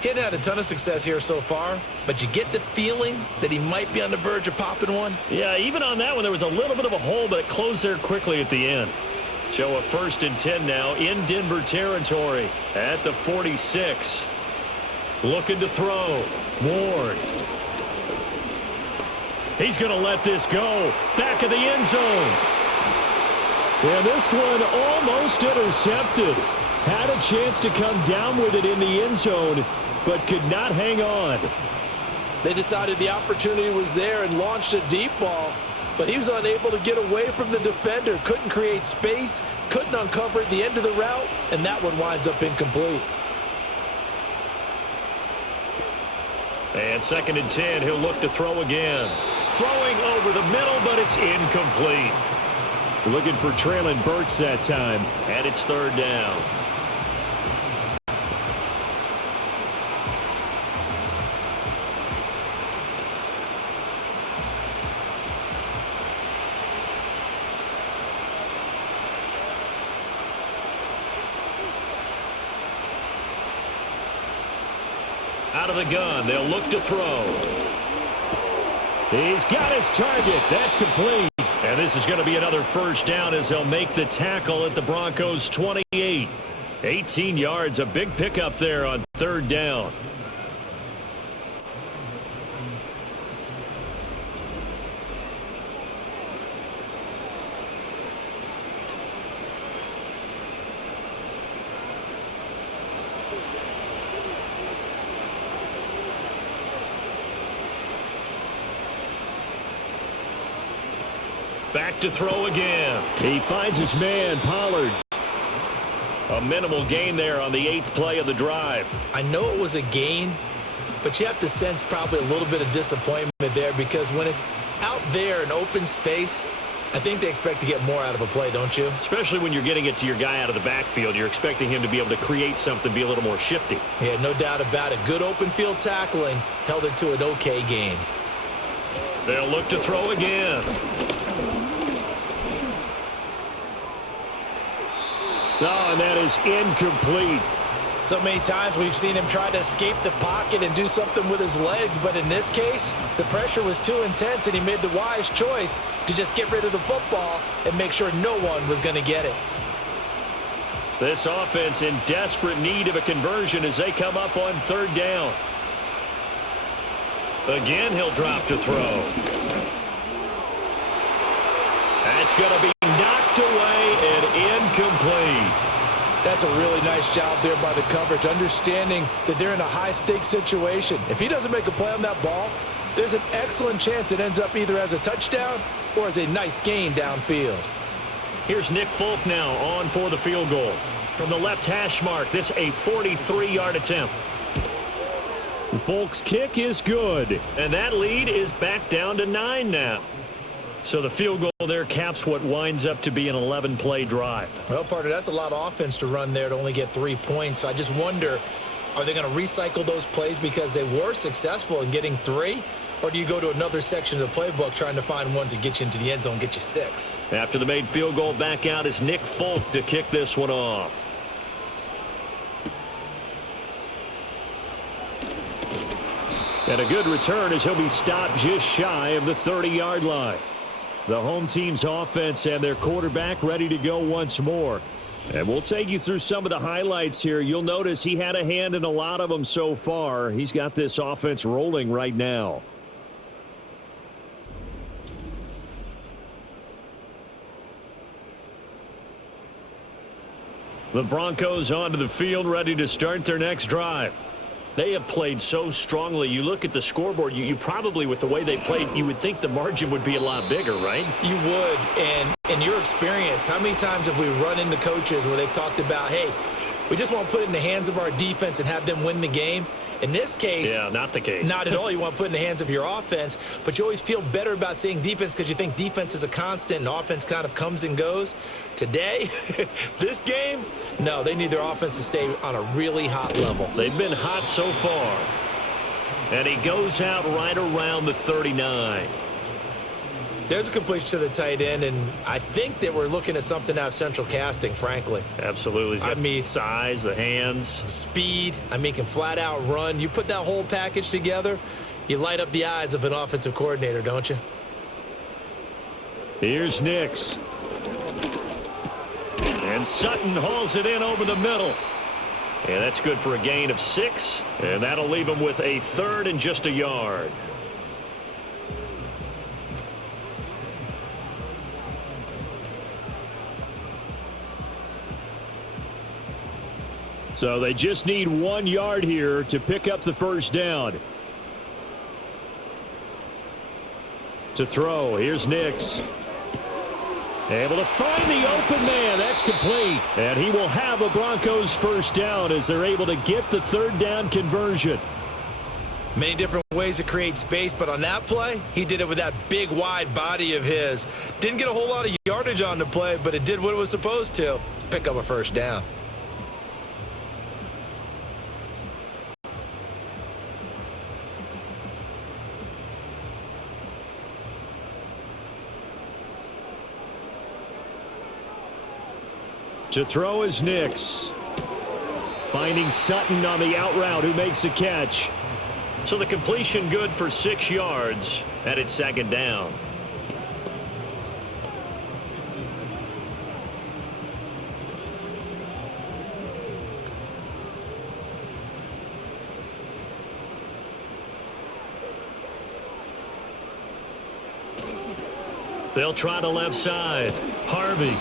He hadn't had a ton of success here so far, but you get the feeling that he might be on the verge of popping one. Yeah, even on that one, there was a little bit of a hole, but it closed there quickly at the end. So a 1st and 10 now in Denver territory at the 46. Looking to throw. Ward. He's going to let this go. Back of the end zone. And this one almost intercepted. Had a chance to come down with it in the end zone, but could not hang on. They decided the opportunity was there and launched a deep ball, but he was unable to get away from the defender. Couldn't create space, couldn't uncover at the end of the route, and that one winds up incomplete. And 2nd and 10, he'll look to throw again. Throwing over the middle, but it's incomplete. Looking for Traylon Burks that time, and it's 3rd down. Out of the gun, they'll look to throw. He's got his target. That's complete. And this is going to be another first down as they'll make the tackle at the Broncos' 28. 18 yards, a big pickup there on third down. Back to throw again. He finds his man, Pollard. A minimal gain there on the 8th play of the drive. I know it was a gain, but you have to sense probably a little bit of disappointment there because when it's out there in open space, I think they expect to get more out of a play, don't you? Especially when you're getting it to your guy out of the backfield. You're expecting him to be able to create something, be a little more shifty. Yeah, no doubt about it. Good open field tackling held it to an okay gain. They'll look to throw again. Oh, and that is incomplete. So many times we've seen him try to escape the pocket and do something with his legs, but in this case, the pressure was too intense and he made the wise choice to just get rid of the football and make sure no one was going to get it. This offense in desperate need of a conversion as they come up on third down. Again, he'll drop to throw. That's going to be knocked away and incomplete. That's a really nice job there by the coverage, understanding that they're in a high-stakes situation. If he doesn't make a play on that ball, there's an excellent chance it ends up either as a touchdown or as a nice gain downfield. Here's Nick Folk now on for the field goal. From the left hash mark, this a 43-yard attempt. Folk's kick is good, and that lead is back down to 9 now. So the field goal there caps what winds up to be an 11-play drive. Well, partner, that's a lot of offense to run there to only get 3 points. So I just wonder, are they going to recycle those plays because they were successful in getting 3? Or do you go to another section of the playbook trying to find ones that get you into the end zone, get you 6? After the made field goal, back out is Nick Folk to kick this one off. And a good return as he'll be stopped just shy of the 30-yard line. The home team's offense and their quarterback ready to go once more. And we'll take you through some of the highlights here. You'll notice he had a hand in a lot of them so far. He's got this offense rolling right now. The Broncos onto the field ready to start their next drive. They have played so strongly. You look at the scoreboard, you probably, with the way they played, you would think the margin would be a lot bigger, right? You would. And in your experience, how many times have we run into coaches where they've talked about, hey, we just want to put it in the hands of our defense and have them win the game? In this case, yeah, not the case. Not at all. You want to put it in the hands of your offense, but you always feel better about seeing defense because you think defense is a constant and offense kind of comes and goes. Today, this game, no, they need their offense to stay on a really hot level. They've been hot so far. And he goes out right around the 39. There's a completion to the tight end, and I think that we're looking at something out of central casting, frankly. Absolutely. He's got the size, the hands. Speed. I mean, can flat out run. You put that whole package together, you light up the eyes of an offensive coordinator, don't you? Here's Nix. And Sutton hauls it in over the middle. And that's good for a gain of 6. And that'll leave him with a 3rd and just a yard. So they just need 1 yard here to pick up the first down. To throw, here's Nix. Able to find the open man. That's complete. And he will have a Broncos first down as they're able to get the 3rd down conversion. Many different ways to create space, but on that play, he did it with that big, wide body of his. Didn't get a whole lot of yardage on the play, but it did what it was supposed to. Pick up a first down. To throw is Nix. Finding Sutton on the out route, who makes the catch. So the completion good for 6 yards, and it's second down. They'll try the left side. Harvey.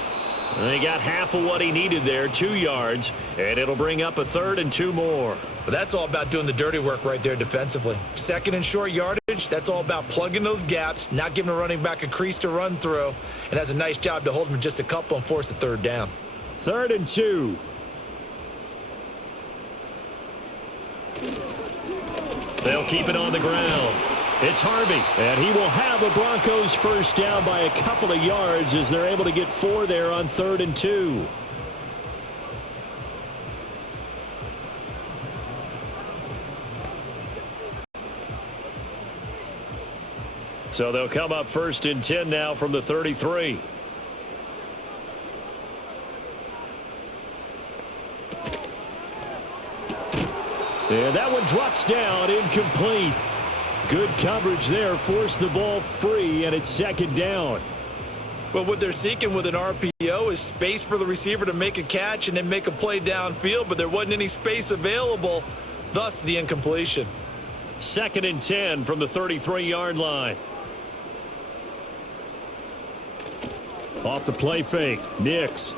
They got half of what he needed there, 2 yards, and it'll bring up a 3rd and 2 more. But that's all about doing the dirty work right there defensively. 2nd and short yardage, that's all about plugging those gaps, not giving a running back a crease to run through, and has a nice job to hold him just a couple and force a 3rd down. 3rd and 2. They'll keep it on the ground. It's Harvey, and he will have the Broncos first down by a couple of yards as they're able to get 4 there on 3rd and 2. So they'll come up 1st and 10 now from the 33. And that one drops down, incomplete. Good coverage there, forced the ball free, and it's 2nd down. Well, what they're seeking with an RPO is space for the receiver to make a catch and then make a play downfield, but there wasn't any space available, thus the incompletion. 2nd and 10 from the 33-yard line. Off the play fake, Nix.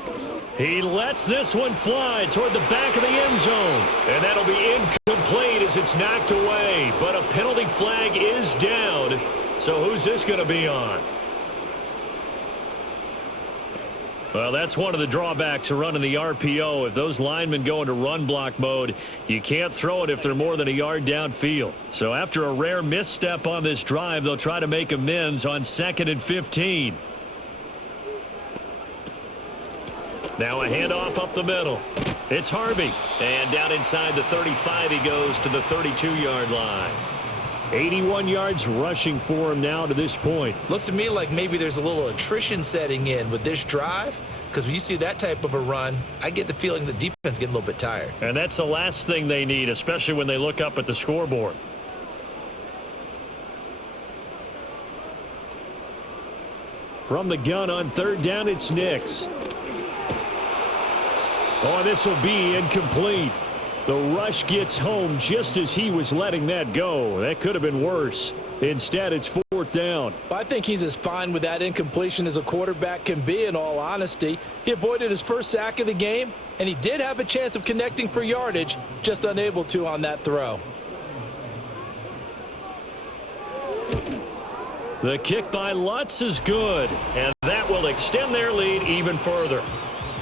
He lets this one fly toward the back of the end zone. And that'll be incomplete as it's knocked away. But a penalty flag is down. So who's this going to be on? Well, that's one of the drawbacks of running the RPO. If those linemen go into run block mode, you can't throw it if they're more than a yard downfield. So after a rare misstep on this drive, they'll try to make amends on 2nd and 15. Now a handoff up the middle. It's Harvey. And down inside the 35, he goes to the 32-yard line. 81 yards rushing for him now to this point. Looks to me like maybe there's a little attrition setting in with this drive, because when you see that type of a run, I get the feeling the defense getting a little bit tired. And that's the last thing they need, especially when they look up at the scoreboard. From the gun on 3rd down, it's Nix. Oh, this will be incomplete. The rush gets home just as he was letting that go. That could have been worse. Instead, it's 4th down. I think he's as fine with that incompletion as a quarterback can be, in all honesty. He avoided his first sack of the game, and he did have a chance of connecting for yardage, just unable to on that throw. The kick by Lutz is good, and that will extend their lead even further.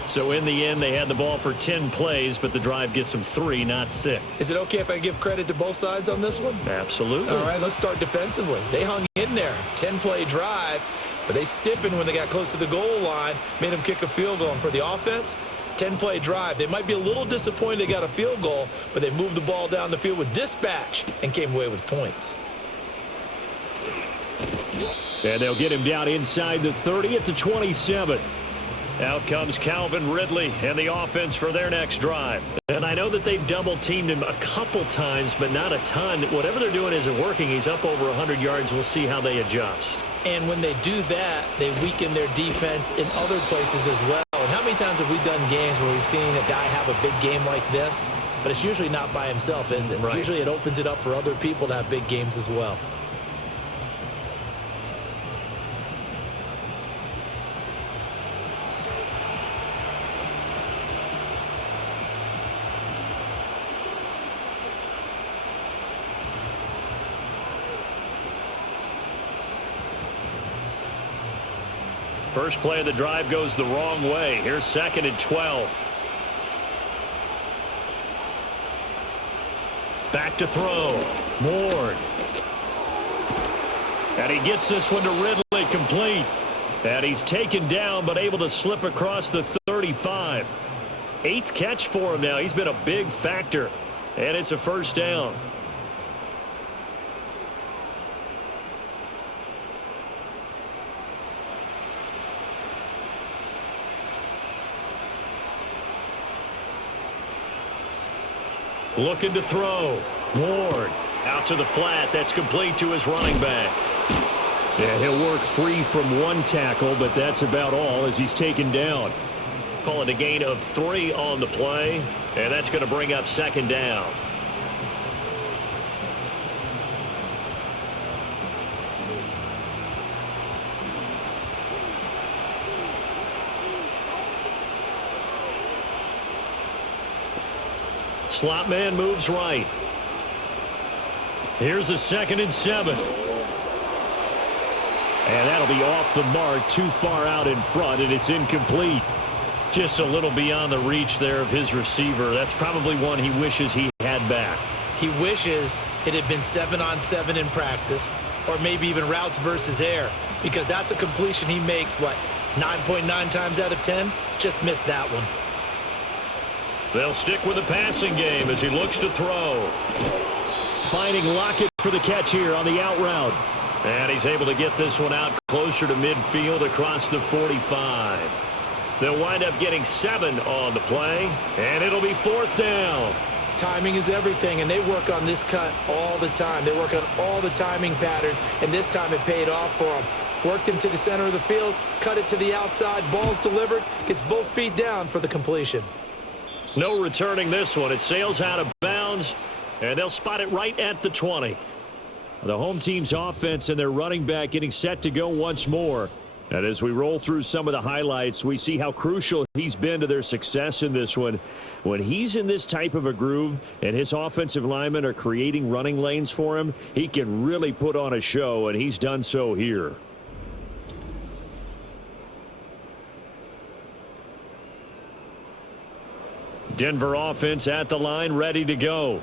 So in the end, they had the ball for 10 plays, but the drive gets them 3, not 6. Is it okay if I give credit to both sides on this one? Absolutely. All right, let's start defensively. They hung in there, 10-play drive, but they stiffened when they got close to the goal line, made them kick a field goal. And for the offense, 10-play drive. They might be a little disappointed they got a field goal, but they moved the ball down the field with dispatch and came away with points. And they'll get him down inside the 30 at the 27. Out comes Calvin Ridley and the offense for their next drive. And I know that they've double-teamed him a couple times, but not a ton. Whatever they're doing isn't working. He's up over 100 yards. We'll see how they adjust. And when they do that, they weaken their defense in other places as well. And how many times have we done games where we've seen a guy have a big game like this? But it's usually not by himself, is it? Right. Usually it opens it up for other people to have big games as well. First play of the drive goes the wrong way. Here's 2nd and 12. Back to throw. Ward. And he gets this one to Ridley, complete. And he's taken down but able to slip across the 35. 8th catch for him now. He's been a big factor. And it's a first down. Looking to throw. Ward. Out to the flat. That's complete to his running back. Yeah, he'll work free from one tackle, but that's about all as he's taken down. Call it a gain of 3 on the play, and that's going to bring up second down. Slot man moves right. Here's a 2nd and 7. And that'll be off the mark, too far out in front, and it's incomplete. Just a little beyond the reach there of his receiver. That's probably one he wishes he had back. He wishes it had been 7-on-7 in practice, or maybe even routes versus air, because that's a completion he makes, 9.9 times out of 10? Just missed that one. They'll stick with the passing game as he looks to throw. Finding Lockett for the catch here on the out route. And he's able to get this one out closer to midfield across the 45. They'll wind up getting 7 on the play, and it'll be 4th down. Timing is everything, and they work on this cut all the time. They work on all the timing patterns, and this time it paid off for them. Worked him to the center of the field, cut it to the outside, ball's delivered, gets both feet down for the completion. No returning this one. It sails out of bounds, and they'll spot it right at the 20. The home team's offense and their running back getting set to go once more. And as we roll through some of the highlights, we see how crucial he's been to their success in this one. When he's in this type of a groove and his offensive linemen are creating running lanes for him, he can really put on a show, and he's done so here. Denver offense at the line, ready to go.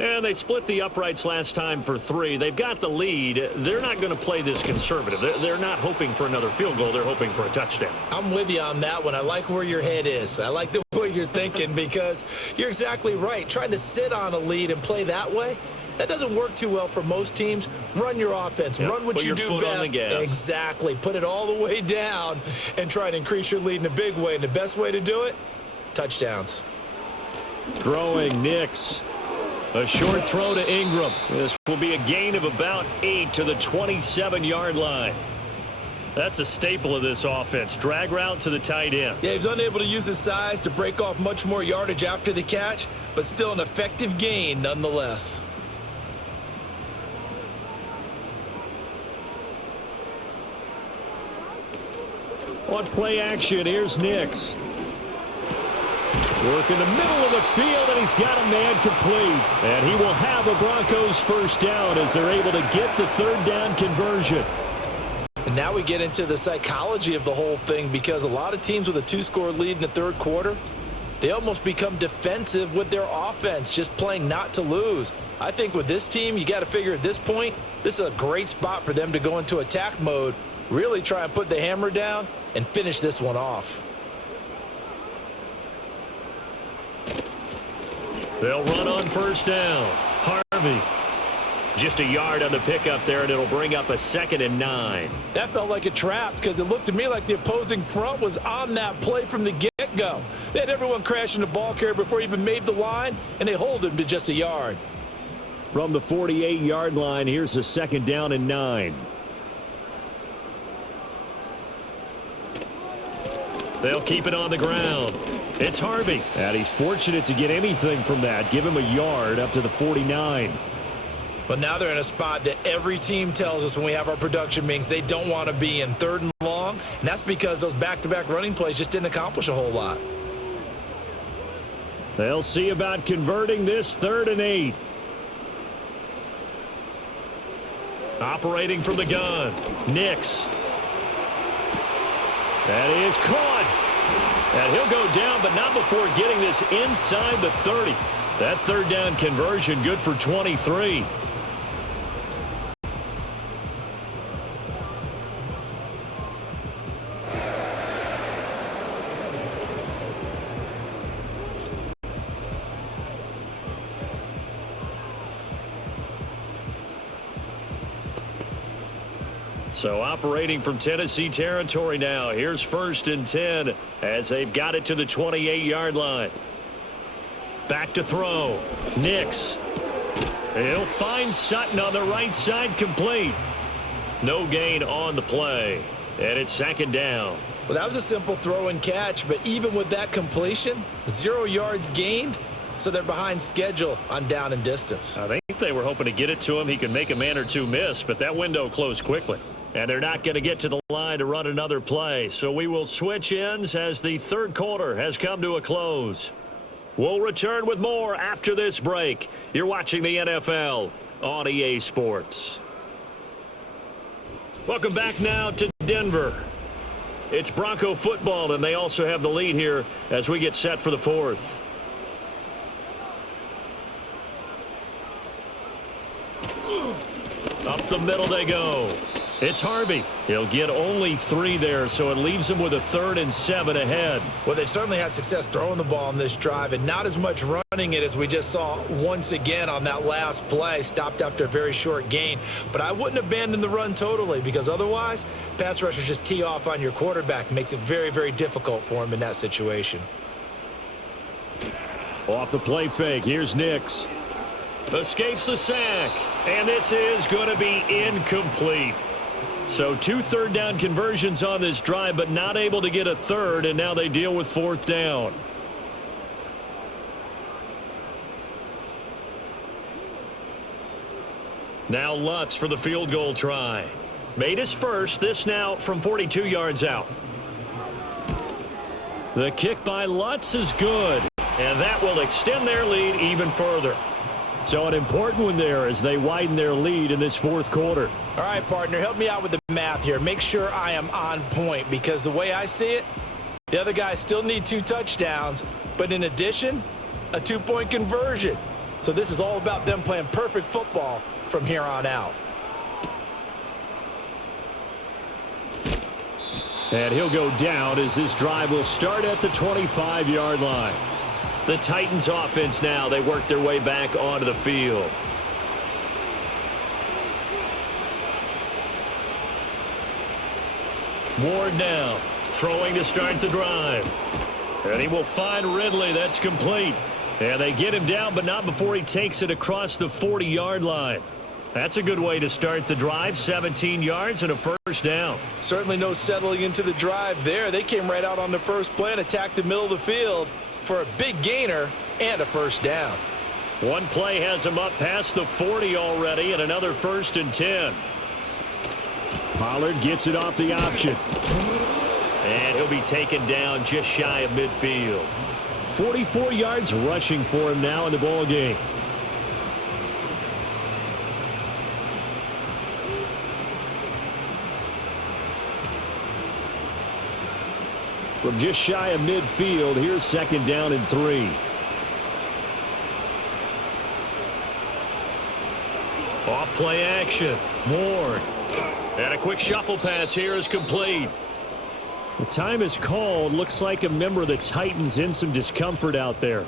And they split the uprights last time for 3. They've got the lead. They're not going to play this conservative. They're not hoping for another field goal. They're hoping for a touchdown. I'm with you on that one. I like where your head is. I like the way you're thinking because you're exactly right. Trying to sit on a lead and play that way, that doesn't work too well for most teams. Run your offense. Run what you do best. Exactly. Put it all the way down and try and increase your lead in a big way. And the best way to do it, touchdowns. Throwing Nix. A short throw to Ingram. This will be a gain of about 8 to the 27-yard line. That's a staple of this offense. Drag route to the tight end. Yeah, he's unable to use his size to break off much more yardage after the catch, but still an effective gain nonetheless. On play action, here's Nix. Work in the middle of the field, and he's got a man complete. And he will have a Broncos first down as they're able to get the 3rd down conversion. And now we get into the psychology of the whole thing because a lot of teams with a 2-score lead in the 3rd quarter, they almost become defensive with their offense, just playing not to lose. I think with this team, you got to figure at this point, this is a great spot for them to go into attack mode, really try and put the hammer down and finish this one off. They'll run on first down. Harvey. Just a yard on the pickup there, and it'll bring up a 2nd and 9. That felt like a trap because it looked to me like the opposing front was on that play from the get-go. They had everyone crashing the ball carrier before he even made the line, and they hold him to just a yard. From the 48-yard line, here's a 2nd down and 9. They'll keep it on the ground. It's Harvey. And he's fortunate to get anything from that. Give him a yard up to the 49. But now they're in a spot that every team tells us when we have our production meetings they don't want to be in, 3rd and long. And that's because those back-to-back running plays just didn't accomplish a whole lot. They'll see about converting this 3rd and 8. Operating from the gun. Nix. That is caught. And he'll go down, but not before getting this inside the 30. That 3rd down conversion good for 23. So operating from Tennessee territory now. Here's 1st and 10 as they've got it to the 28-yard line. Back to throw. Nix. He'll find Sutton on the right side, complete. No gain on the play, and it's second down. Well, that was a simple throw and catch, but even with that completion, 0 yards gained, so they're behind schedule on down and distance. I think they were hoping to get it to him. He could make a man or two miss, but that window closed quickly. And they're not going to get to the line to run another play, so we will switch ends as the third quarter has come to a close. We'll return with more after this break. You're watching the NFL on EA Sports. Welcome back now to Denver. It's Bronco football, and they also have the lead here as we get set for the fourth. Up the middle they go. It's Harvey. He'll get only 3 there, so it leaves him with a 3rd and 7 ahead. Well, they certainly had success throwing the ball on this drive and not as much running it as we just saw once again on that last play. Stopped after a very short gain. But I wouldn't abandon the run totally because otherwise, pass rushers just tee off on your quarterback. Makes it very, very difficult for him in that situation. Off the play fake, here's Nix. Escapes the sack, and this is going to be incomplete. So 2 third-down conversions on this drive, but not able to get a third, and now they deal with 4th down. Now Lutz for the field goal try. Made his first, this now from 42 yards out. The kick by Lutz is good, and that will extend their lead even further. So an important one there as they widen their lead in this 4th quarter. All right, partner, help me out with the math here. Make sure I am on point because the way I see it, the other guys still need 2 touchdowns, but in addition, a 2-point conversion. So this is all about them playing perfect football from here on out. And he'll go down as this drive will start at the 25-yard line. The Titans offense now, they work their way back onto the field. Ward now, throwing to start the drive. And he will find Ridley, that's complete. And they get him down, but not before he takes it across the 40-yard line. That's a good way to start the drive, 17 yards and a first down. Certainly no settling into the drive there. They came right out on the first play and attacked the middle of the field for a big gainer and a first down. One play has him up past the 40 already and another 1st and 10. Pollard gets it off the option. And he'll be taken down just shy of midfield. 44 yards rushing for him now in the ball game. From just shy of midfield, here's 2nd down and 3. Off play action. Ward. And a quick shuffle pass here is complete. The time is called. Looks like a member of the Titans in some discomfort out there.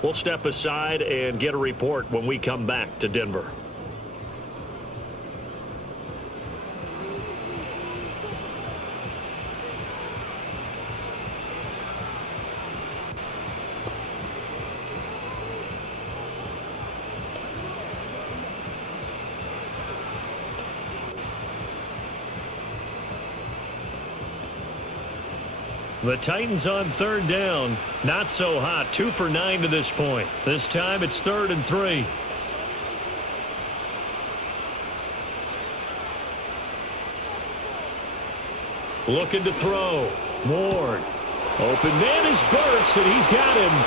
We'll step aside and get a report when we come back to Denver. The Titans on 3rd down. Not so hot. 2 for 9 to this point. This time it's 3rd and 3. Looking to throw. Ward. Open man is Burks, and he's got him.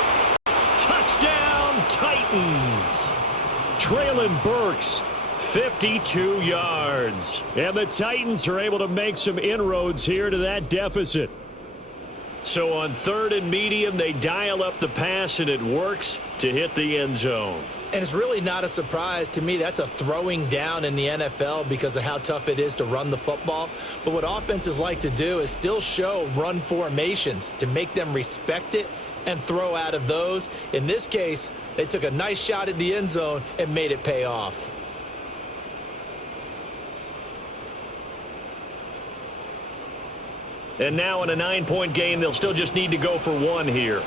Touchdown, Titans. Traylon Burks, 52 yards. And the Titans are able to make some inroads here to that deficit. So on 3rd and medium, they dial up the pass, and it works to hit the end zone. And it's really not a surprise to me. That's a throwing down in the NFL because of how tough it is to run the football. But what offenses like to do is still show run formations to make them respect it and throw out of those. In this case, they took a nice shot at the end zone and made it pay off. And now in a 9-point game, they'll still just need to go for 1 here.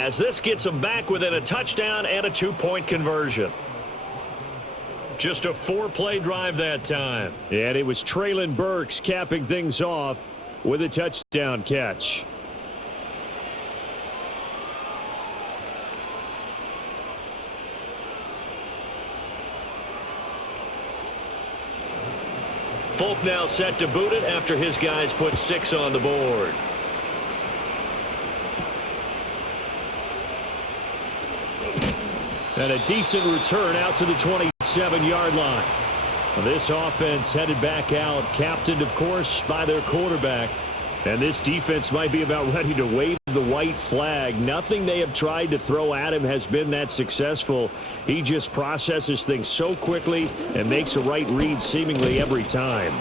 as this gets them back within a touchdown and a 2-point conversion. Just a 4-play drive that time. And it was Traylon Burks capping things off with a touchdown catch. Folk now set to boot it after his guys put 6 on the board. And a decent return out to the 27-yard line. This offense headed back out, captained, of course, by their quarterback. And this defense might be about ready to wave the white flag. Nothing they have tried to throw at him has been that successful. He just processes things so quickly and makes a right read seemingly every time.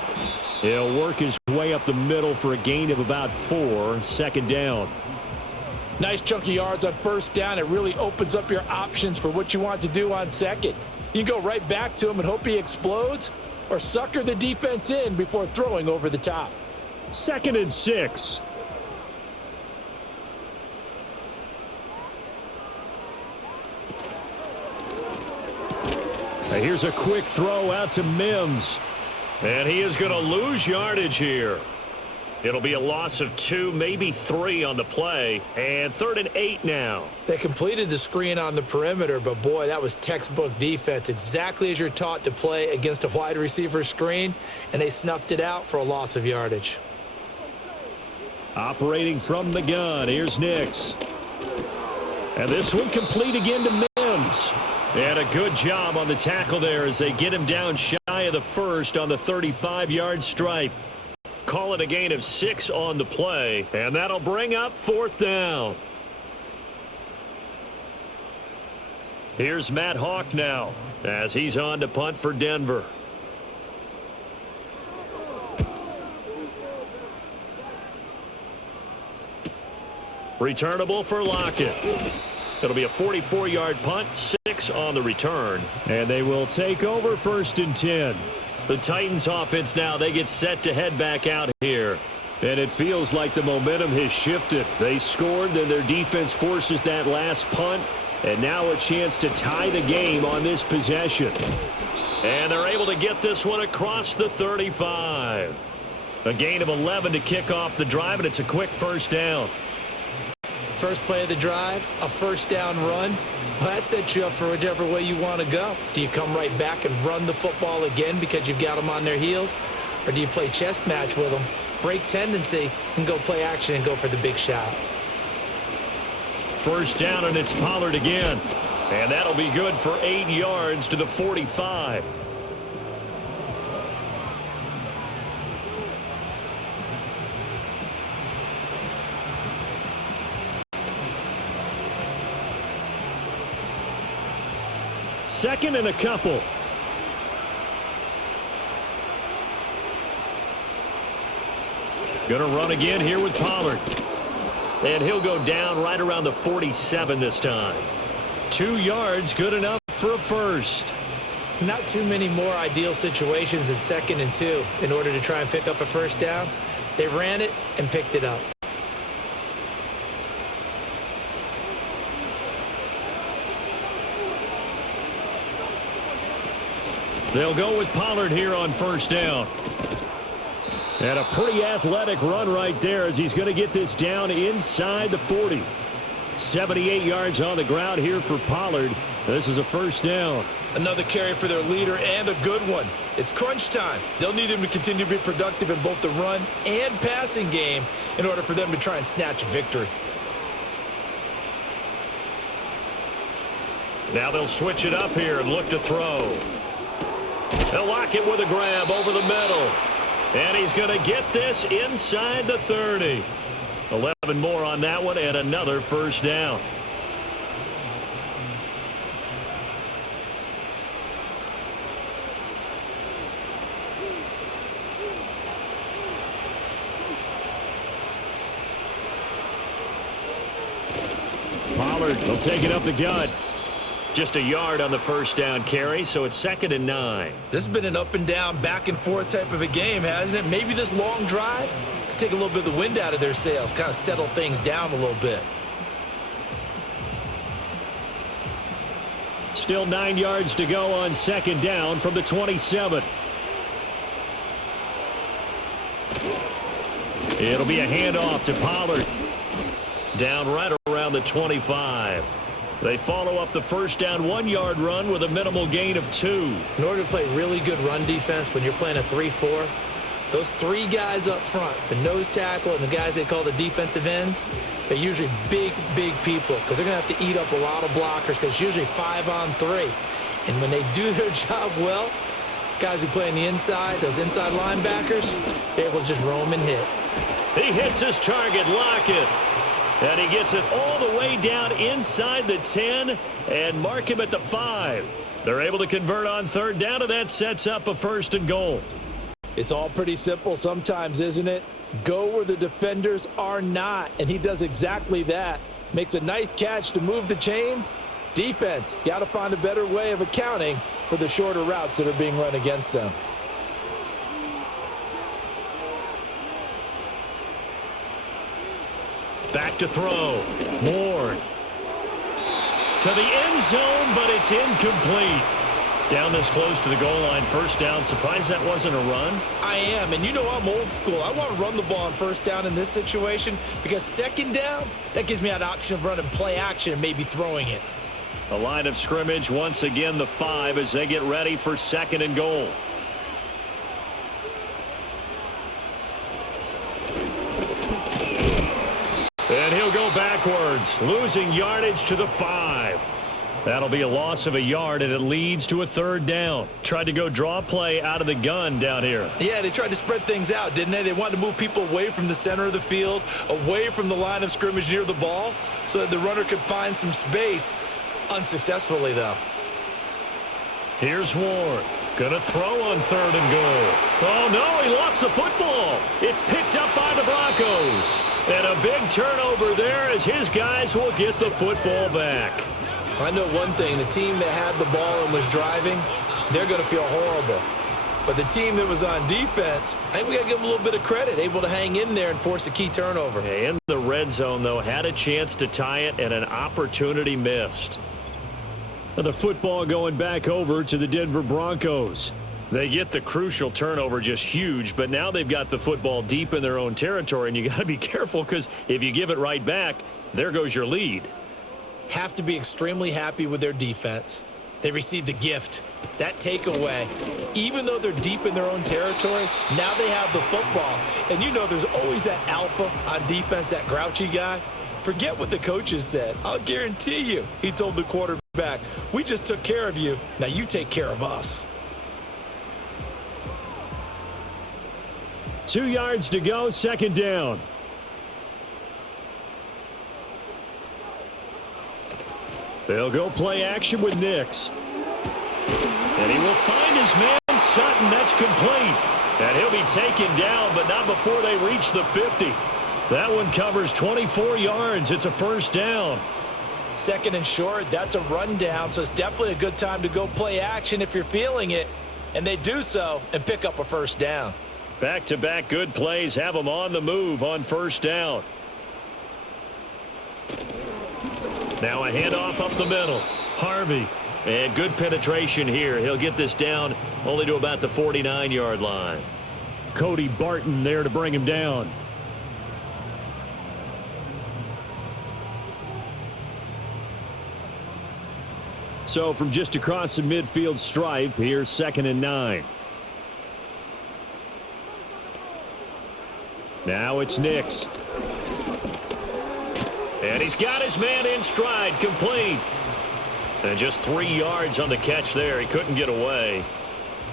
He'll work his way up the middle for a gain of about 4, second down. Nice chunky yards on first down. It really opens up your options for what you want to do on second. You go right back to him and hope he explodes, or sucker the defense in before throwing over the top. 2nd and 6. Here's a quick throw out to Mims. And he is going to lose yardage here. It'll be a loss of 2, maybe 3 on the play. And 3rd and 8 now. They completed the screen on the perimeter, but boy, that was textbook defense. Exactly as you're taught to play against a wide receiver screen, and they snuffed it out for a loss of yardage. Operating from the gun, here's Nix. And this one complete again to Mims. And a good job on the tackle there as they get him down shy of the first on the 35-yard stripe. Call it a gain of 6 on the play, and that'll bring up 4th down. Here's Matt Hawk now as he's on to punt for Denver. Returnable for Lockett. It'll be a 44-yard punt, 6 on the return. And they will take over 1st and 10. The Titans offense now, they get set to head back out here. And it feels like the momentum has shifted. They scored, then their defense forces that last punt. And now a chance to tie the game on this possession. And they're able to get this one across the 35. A gain of 11 to kick off the drive, and it's a quick 1st down. First play of the drive, a 1st down run. Well, that sets you up for whichever way you want to go. Do you come right back and run the football again because you've got them on their heels? Or do you play chess match with them, break tendency, and go play action and go for the big shot? 1st down, and it's Pollard again. And that'll be good for 8 yards to the 45. Second and a couple. Going to run again here with Pollard. And he'll go down right around the 47 this time. 2 yards, good enough for a first. Not too many more ideal situations in 2nd and 2 in order to try and pick up a 1st down. They ran it and picked it up. They'll go with Pollard here on 1st down. And a pretty athletic run right there as he's going to get this down inside the 40. 78 yards on the ground here for Pollard. This is a 1st down. Another carry for their leader and a good one. It's crunch time. They'll need him to continue to be productive in both the run and passing game in order for them to try and snatch a victory. Now they'll switch it up here and look to throw. They'll lock it with a grab over the middle. And he's going to get this inside the 30. 11 more on that one and another 1st down. Pollard will take it up the gut. Just a yard on the 1st down carry, so it's 2nd and 9. This has been an up and down, back and forth type of a game, hasn't it? Maybe this long drive take a little bit of the wind out of their sails, kind of settle things down a little bit. Still 9 yards to go on second down from the 27. It'll be a handoff to Pollard. Down right around the 25. They follow up the first down 1-yard run with a minimal gain of 2. In order to play really good run defense when you're playing a 3-4, those 3 guys up front, the nose tackle and the guys they call the defensive ends, they're usually big people because they're going to have to eat up a lot of blockers because it's usually 5-on-3. And when they do their job well, guys who play on the inside, those inside linebackers, they're able to just roam and hit. He hits his target, Lockett. And he gets it all the way down inside the 10 and mark him at the 5. They're able to convert on third down, and that sets up a 1st and goal. It's all pretty simple sometimes, isn't it? Go where the defenders are not, and he does exactly that. Makes a nice catch to move the chains. Defense, got to find a better way of accounting for the shorter routes that are being run against them. Back to throw. Ward. To the end zone, but it's incomplete. Down this close to the goal line, first down. Surprised that wasn't a run? I am, and you know I'm old school. I want to run the ball on first down in this situation because second down, that gives me an option of running play action and maybe throwing it. A line of scrimmage, once again the 5 as they get ready for 2nd and goal. And he'll go backwards, losing yardage to the 5. That'll be a loss of a yard, and it leads to a 3rd down. Tried to go draw play out of the gun down here. Yeah, they tried to spread things out, didn't they? They wanted to move people away from the center of the field, away from the line of scrimmage near the ball, so that the runner could find some space. Unsuccessfully, though. Here's Ward. Gonna throw on 3rd and goal. Oh, no, he lost the football. It's picked up by the Broncos. And a big turnover there as his guys will get the football back. I know one thing. The team that had the ball and was driving, they're going to feel horrible. But the team that was on defense, I think we got to give them a little bit of credit, able to hang in there and force a key turnover. In the red zone, though, had a chance to tie it and an opportunity missed. The football going back over to the Denver Broncos. They get the crucial turnover, just huge, but now they've got the football deep in their own territory, and you got to be careful because if you give it right back, there goes your lead. Have to be extremely happy with their defense. They received a gift. That takeaway, even though they're deep in their own territory, now they have the football. And you know there's always that alpha on defense, that grouchy guy. Forget what the coaches said. I'll guarantee you, he told the quarterback, we just took care of you. Now you take care of us. 2 yards to go, 2nd down. They'll go play action with Nix. And he will find his man, Sutton. That's complete. And he'll be taken down, but not before they reach the 50. That one covers 24 yards. It's a 1st down. 2nd and short, that's a rundown, so it's definitely a good time to go play action if you're feeling it. And they do so and pick up a 1st down. Back-to-back good plays have them on the move on 1st down. Now a handoff up the middle. Harvey. And good penetration here. He'll get this down only to about the 49-yard line. Cody Barton there to bring him down. So from just across the midfield stripe, here's 2nd and 9. Now it's Nix. And he's got his man in stride, complete. And just 3 yards on the catch there. He couldn't get away.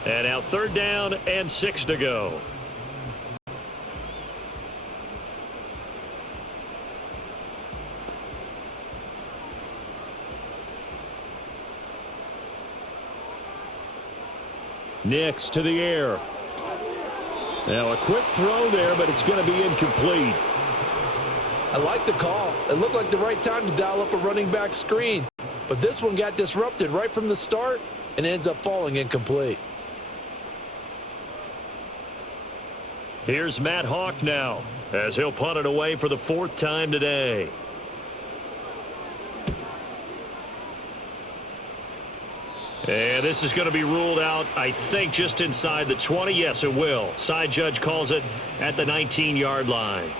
And now 3rd down and 6 to go. Nix to the air. Now a quick throw there, but it's going to be incomplete. I like the call. It looked like the right time to dial up a running back screen. But this one got disrupted right from the start and ends up falling incomplete. Here's Matt Hawk now as he'll punt it away for the 4th time today. And this is going to be ruled out, I think, just inside the 20. Yes, it will. Side judge calls it at the 19-yard line.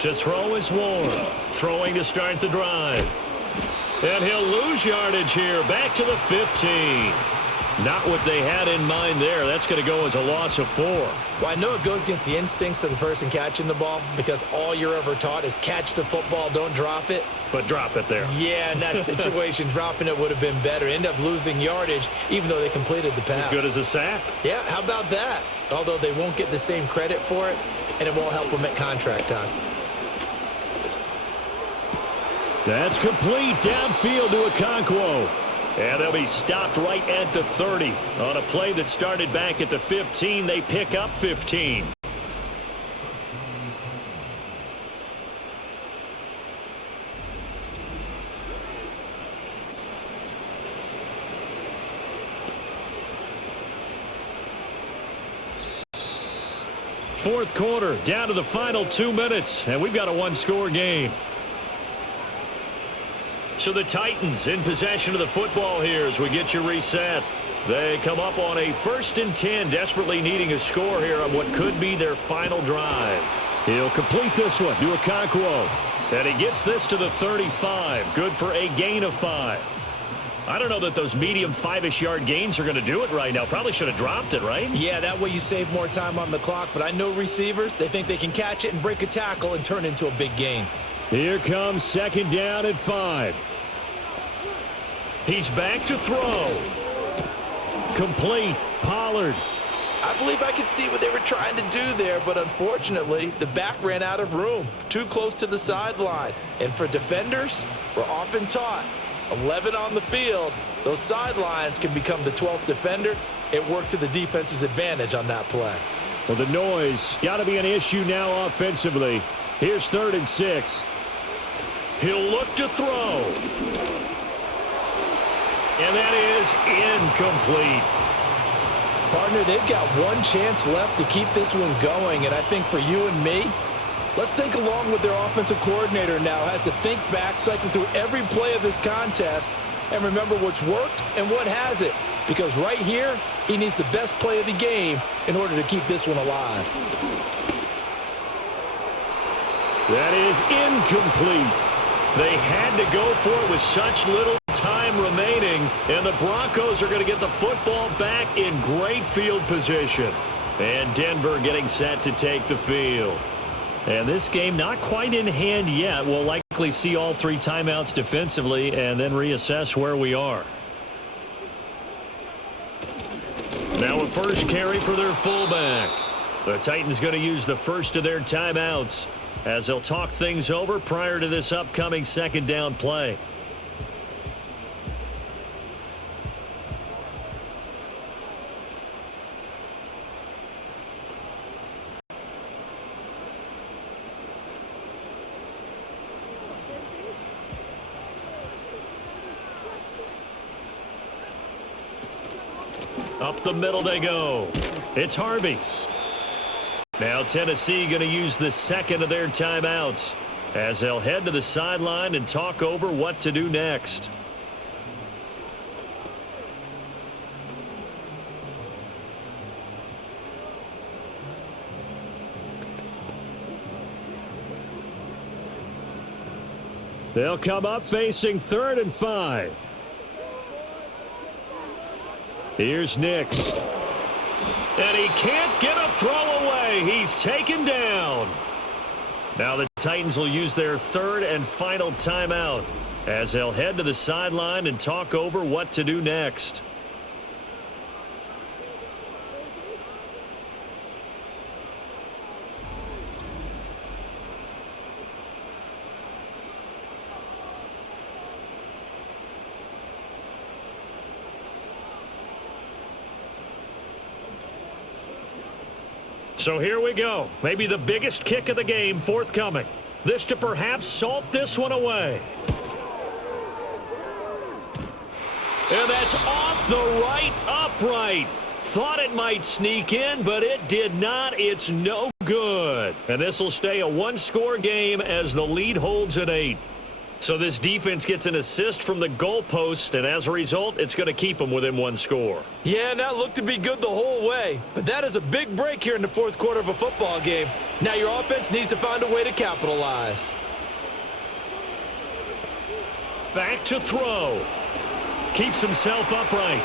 To throw is Ward. Throwing to start the drive. And he'll lose yardage here. Back to the 15. Not what they had in mind there. That's going to go as a loss of 4. Well, I know it goes against the instincts of the person catching the ball because all you're ever taught is catch the football, don't drop it. But drop it there. Yeah, in that situation, dropping it would have been better. End up losing yardage even though they completed the pass. As good as a sack. Yeah, how about that? Although they won't get the same credit for it, and it won't help them at contract time. That's complete downfield to Okonkwo. And they'll be stopped right at the 30. On a play that started back at the 15, they pick up 15. Fourth quarter, down to the final 2 minutes, and we've got a one-score game. So the Titans in possession of the football here as we get you reset. They come up on a 1st and 10, desperately needing a score here on what could be their final drive. He'll complete this one to Okonkwo. And he gets this to the 35. Good for a gain of 5. I don't know that those medium 5-ish yard gains are going to do it right now. Probably should have dropped it, right? Yeah, that way you save more time on the clock. But I know receivers, they think they can catch it and break a tackle and turn it into a big gain. Here comes 2nd down at 5. He's back to throw. Complete. Pollard. I believe I could see what they were trying to do there, but unfortunately, the back ran out of room. Too close to the sideline. And for defenders, we're often taught, 11 on the field, those sidelines can become the 12th defender. It worked to the defense's advantage on that play. Well, the noise got to be an issue now offensively. Here's 3rd and 6. He'll look to throw. And that is incomplete. Partner, they've got one chance left to keep this one going, and I think for you and me, let's think along with their offensive coordinator now has to think back, cycle through every play of this contest, and remember what's worked and what hasn't. Because right here, he needs the best play of the game in order to keep this one alive. That is incomplete. They had to go for it with such little time remaining, and the Broncos are going to get the football back in great field position. And Denver getting set to take the field. And this game not quite in hand yet. We'll likely see all 3 timeouts defensively and then reassess where we are. Now a first carry for their fullback. The Titans going to use the first of their timeouts as they'll talk things over prior to this upcoming 2nd down play. Up the middle they go. It's Harvey. Now Tennessee going to use the 2nd of their timeouts as they'll head to the sideline and talk over what to do next. They'll come up facing 3rd and 5. Here's Nix. And he can't get a throw away. He's taken down. Now the Titans will use their 3rd and final timeout as they'll head to the sideline and talk over what to do next. So here we go. Maybe the biggest kick of the game forthcoming. This to perhaps salt this one away. And that's off the right upright. Thought it might sneak in, but it did not. It's no good. And this will stay a one-score game as the lead holds at 8. So this defense gets an assist from the goalpost, and as a result, it's going to keep them within one score. Yeah, and that looked to be good the whole way. But that is a big break here in the fourth quarter of a football game. Now your offense needs to find a way to capitalize. Back to throw. Keeps himself upright.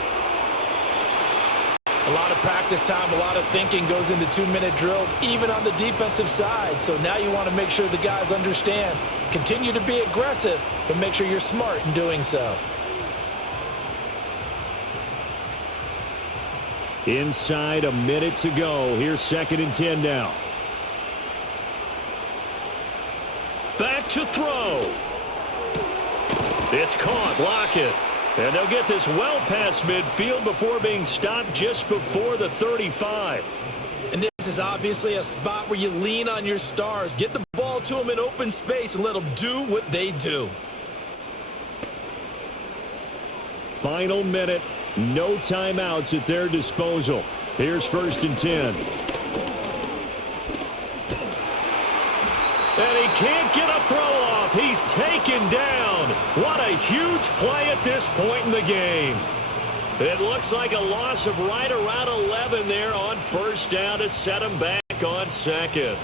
A lot of practice time, a lot of thinking goes into 2-minute drills, even on the defensive side. So now you want to make sure the guys understand. Continue to be aggressive, but make sure you're smart in doing so. Inside a minute to go. Here's 2nd and 10 now. Back to throw. It's caught. Lockett. And they'll get this well past midfield before being stopped just before the 35. And this is obviously a spot where you lean on your stars. Get the ball to them in open space and let them do what they do. Final minute. No timeouts at their disposal. Here's 1st and 10. And he can't get a throw off. He's taken down. What a huge play at this point in the game. It looks like a loss of right around 11 there on 1st down to set him back on 2nd.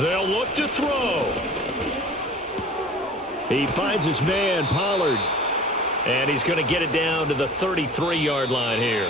They'll look to throw. He finds his man, Pollard. And he's going to get it down to the 33-yard line here.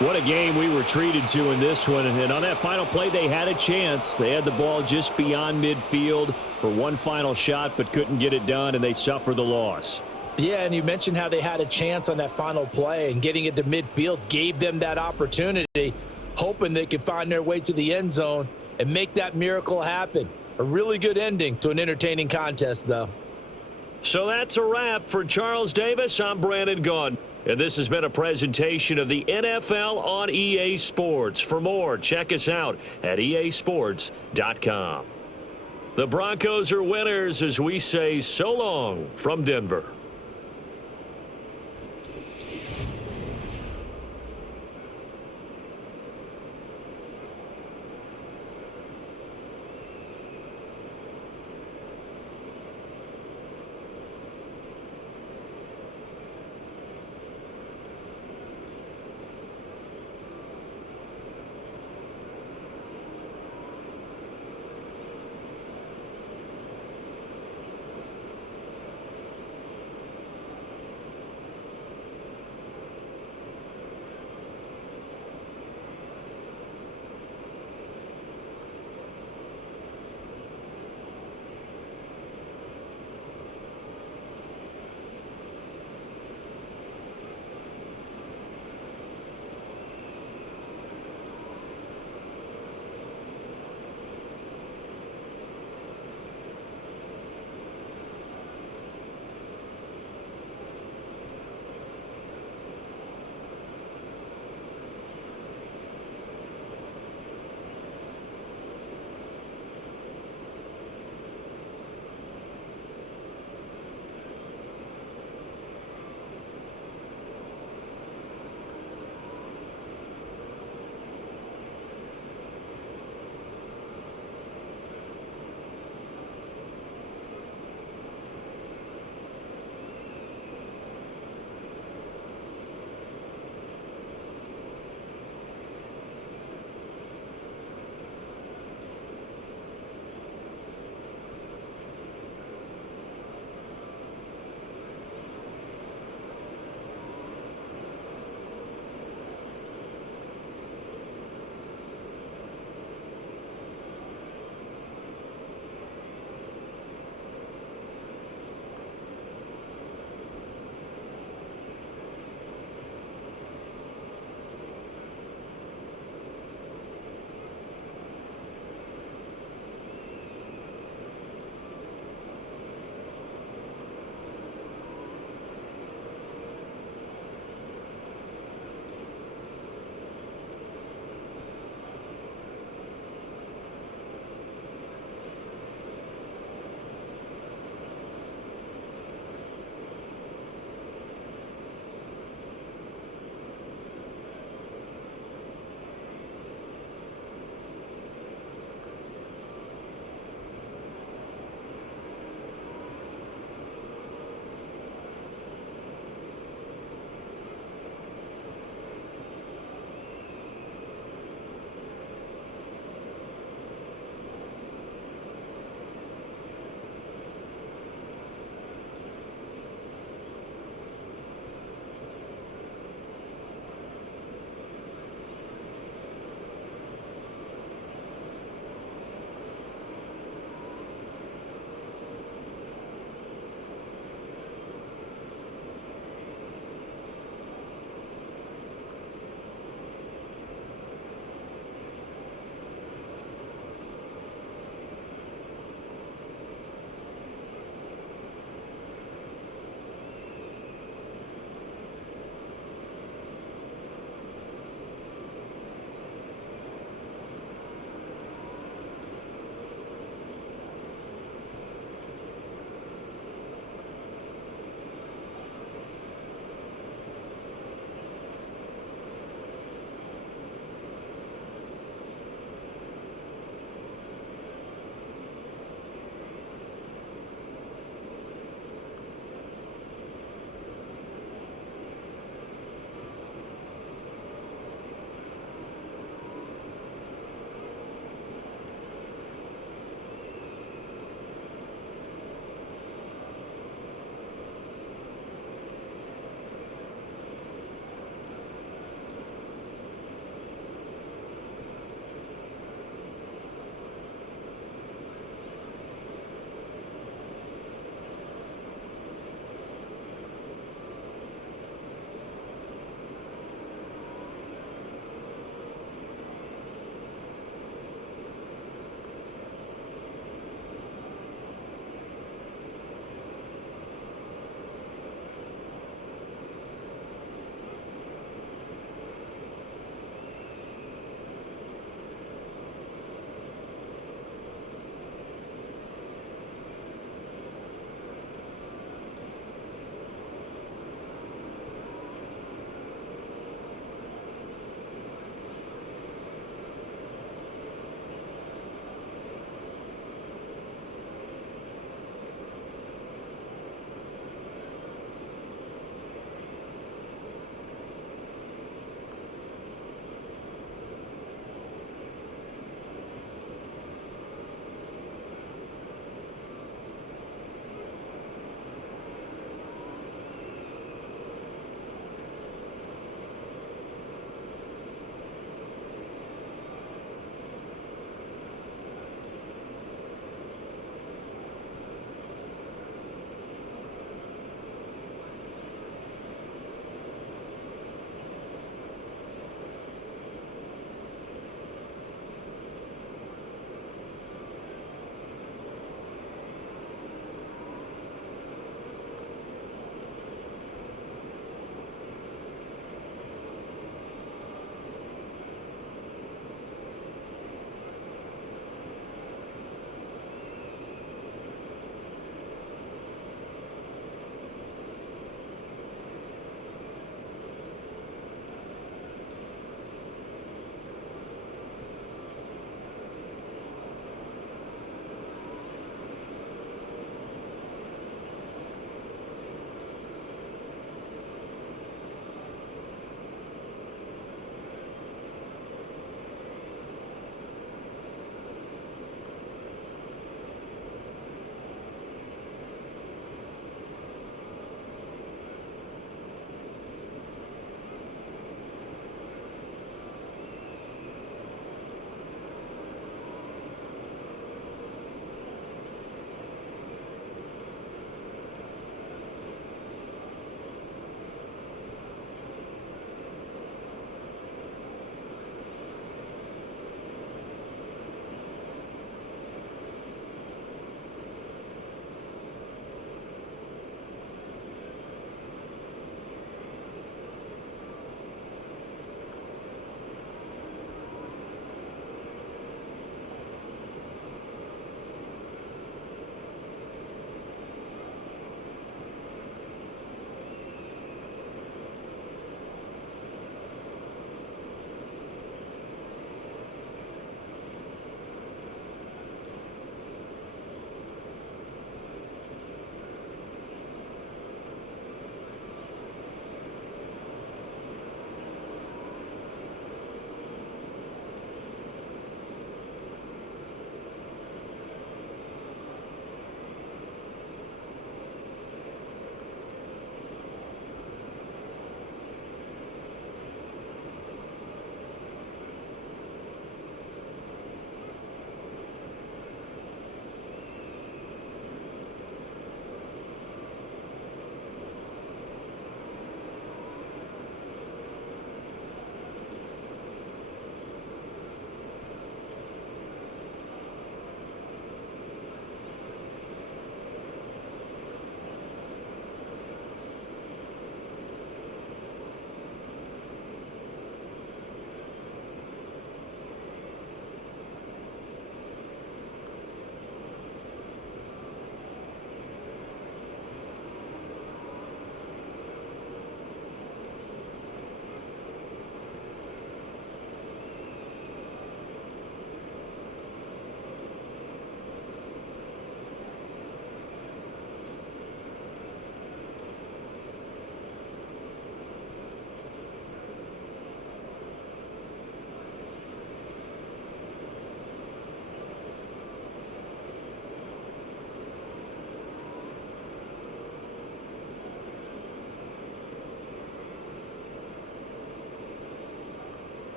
What a game we were treated to in this one. And on that final play, they had a chance. They had the ball just beyond midfield for one final shot, but couldn't get it done, and they suffered the loss. Yeah, and you mentioned how they had a chance on that final play, and getting it to midfield gave them that opportunity, hoping they could find their way to the end zone and make that miracle happen. A really good ending to an entertaining contest, though. So that's a wrap for Charles Davis. I'm Brandon Gaudin, and this has been a presentation of the NFL on EA Sports. For more, check us out at easports.com. The Broncos are winners as we say so long from Denver.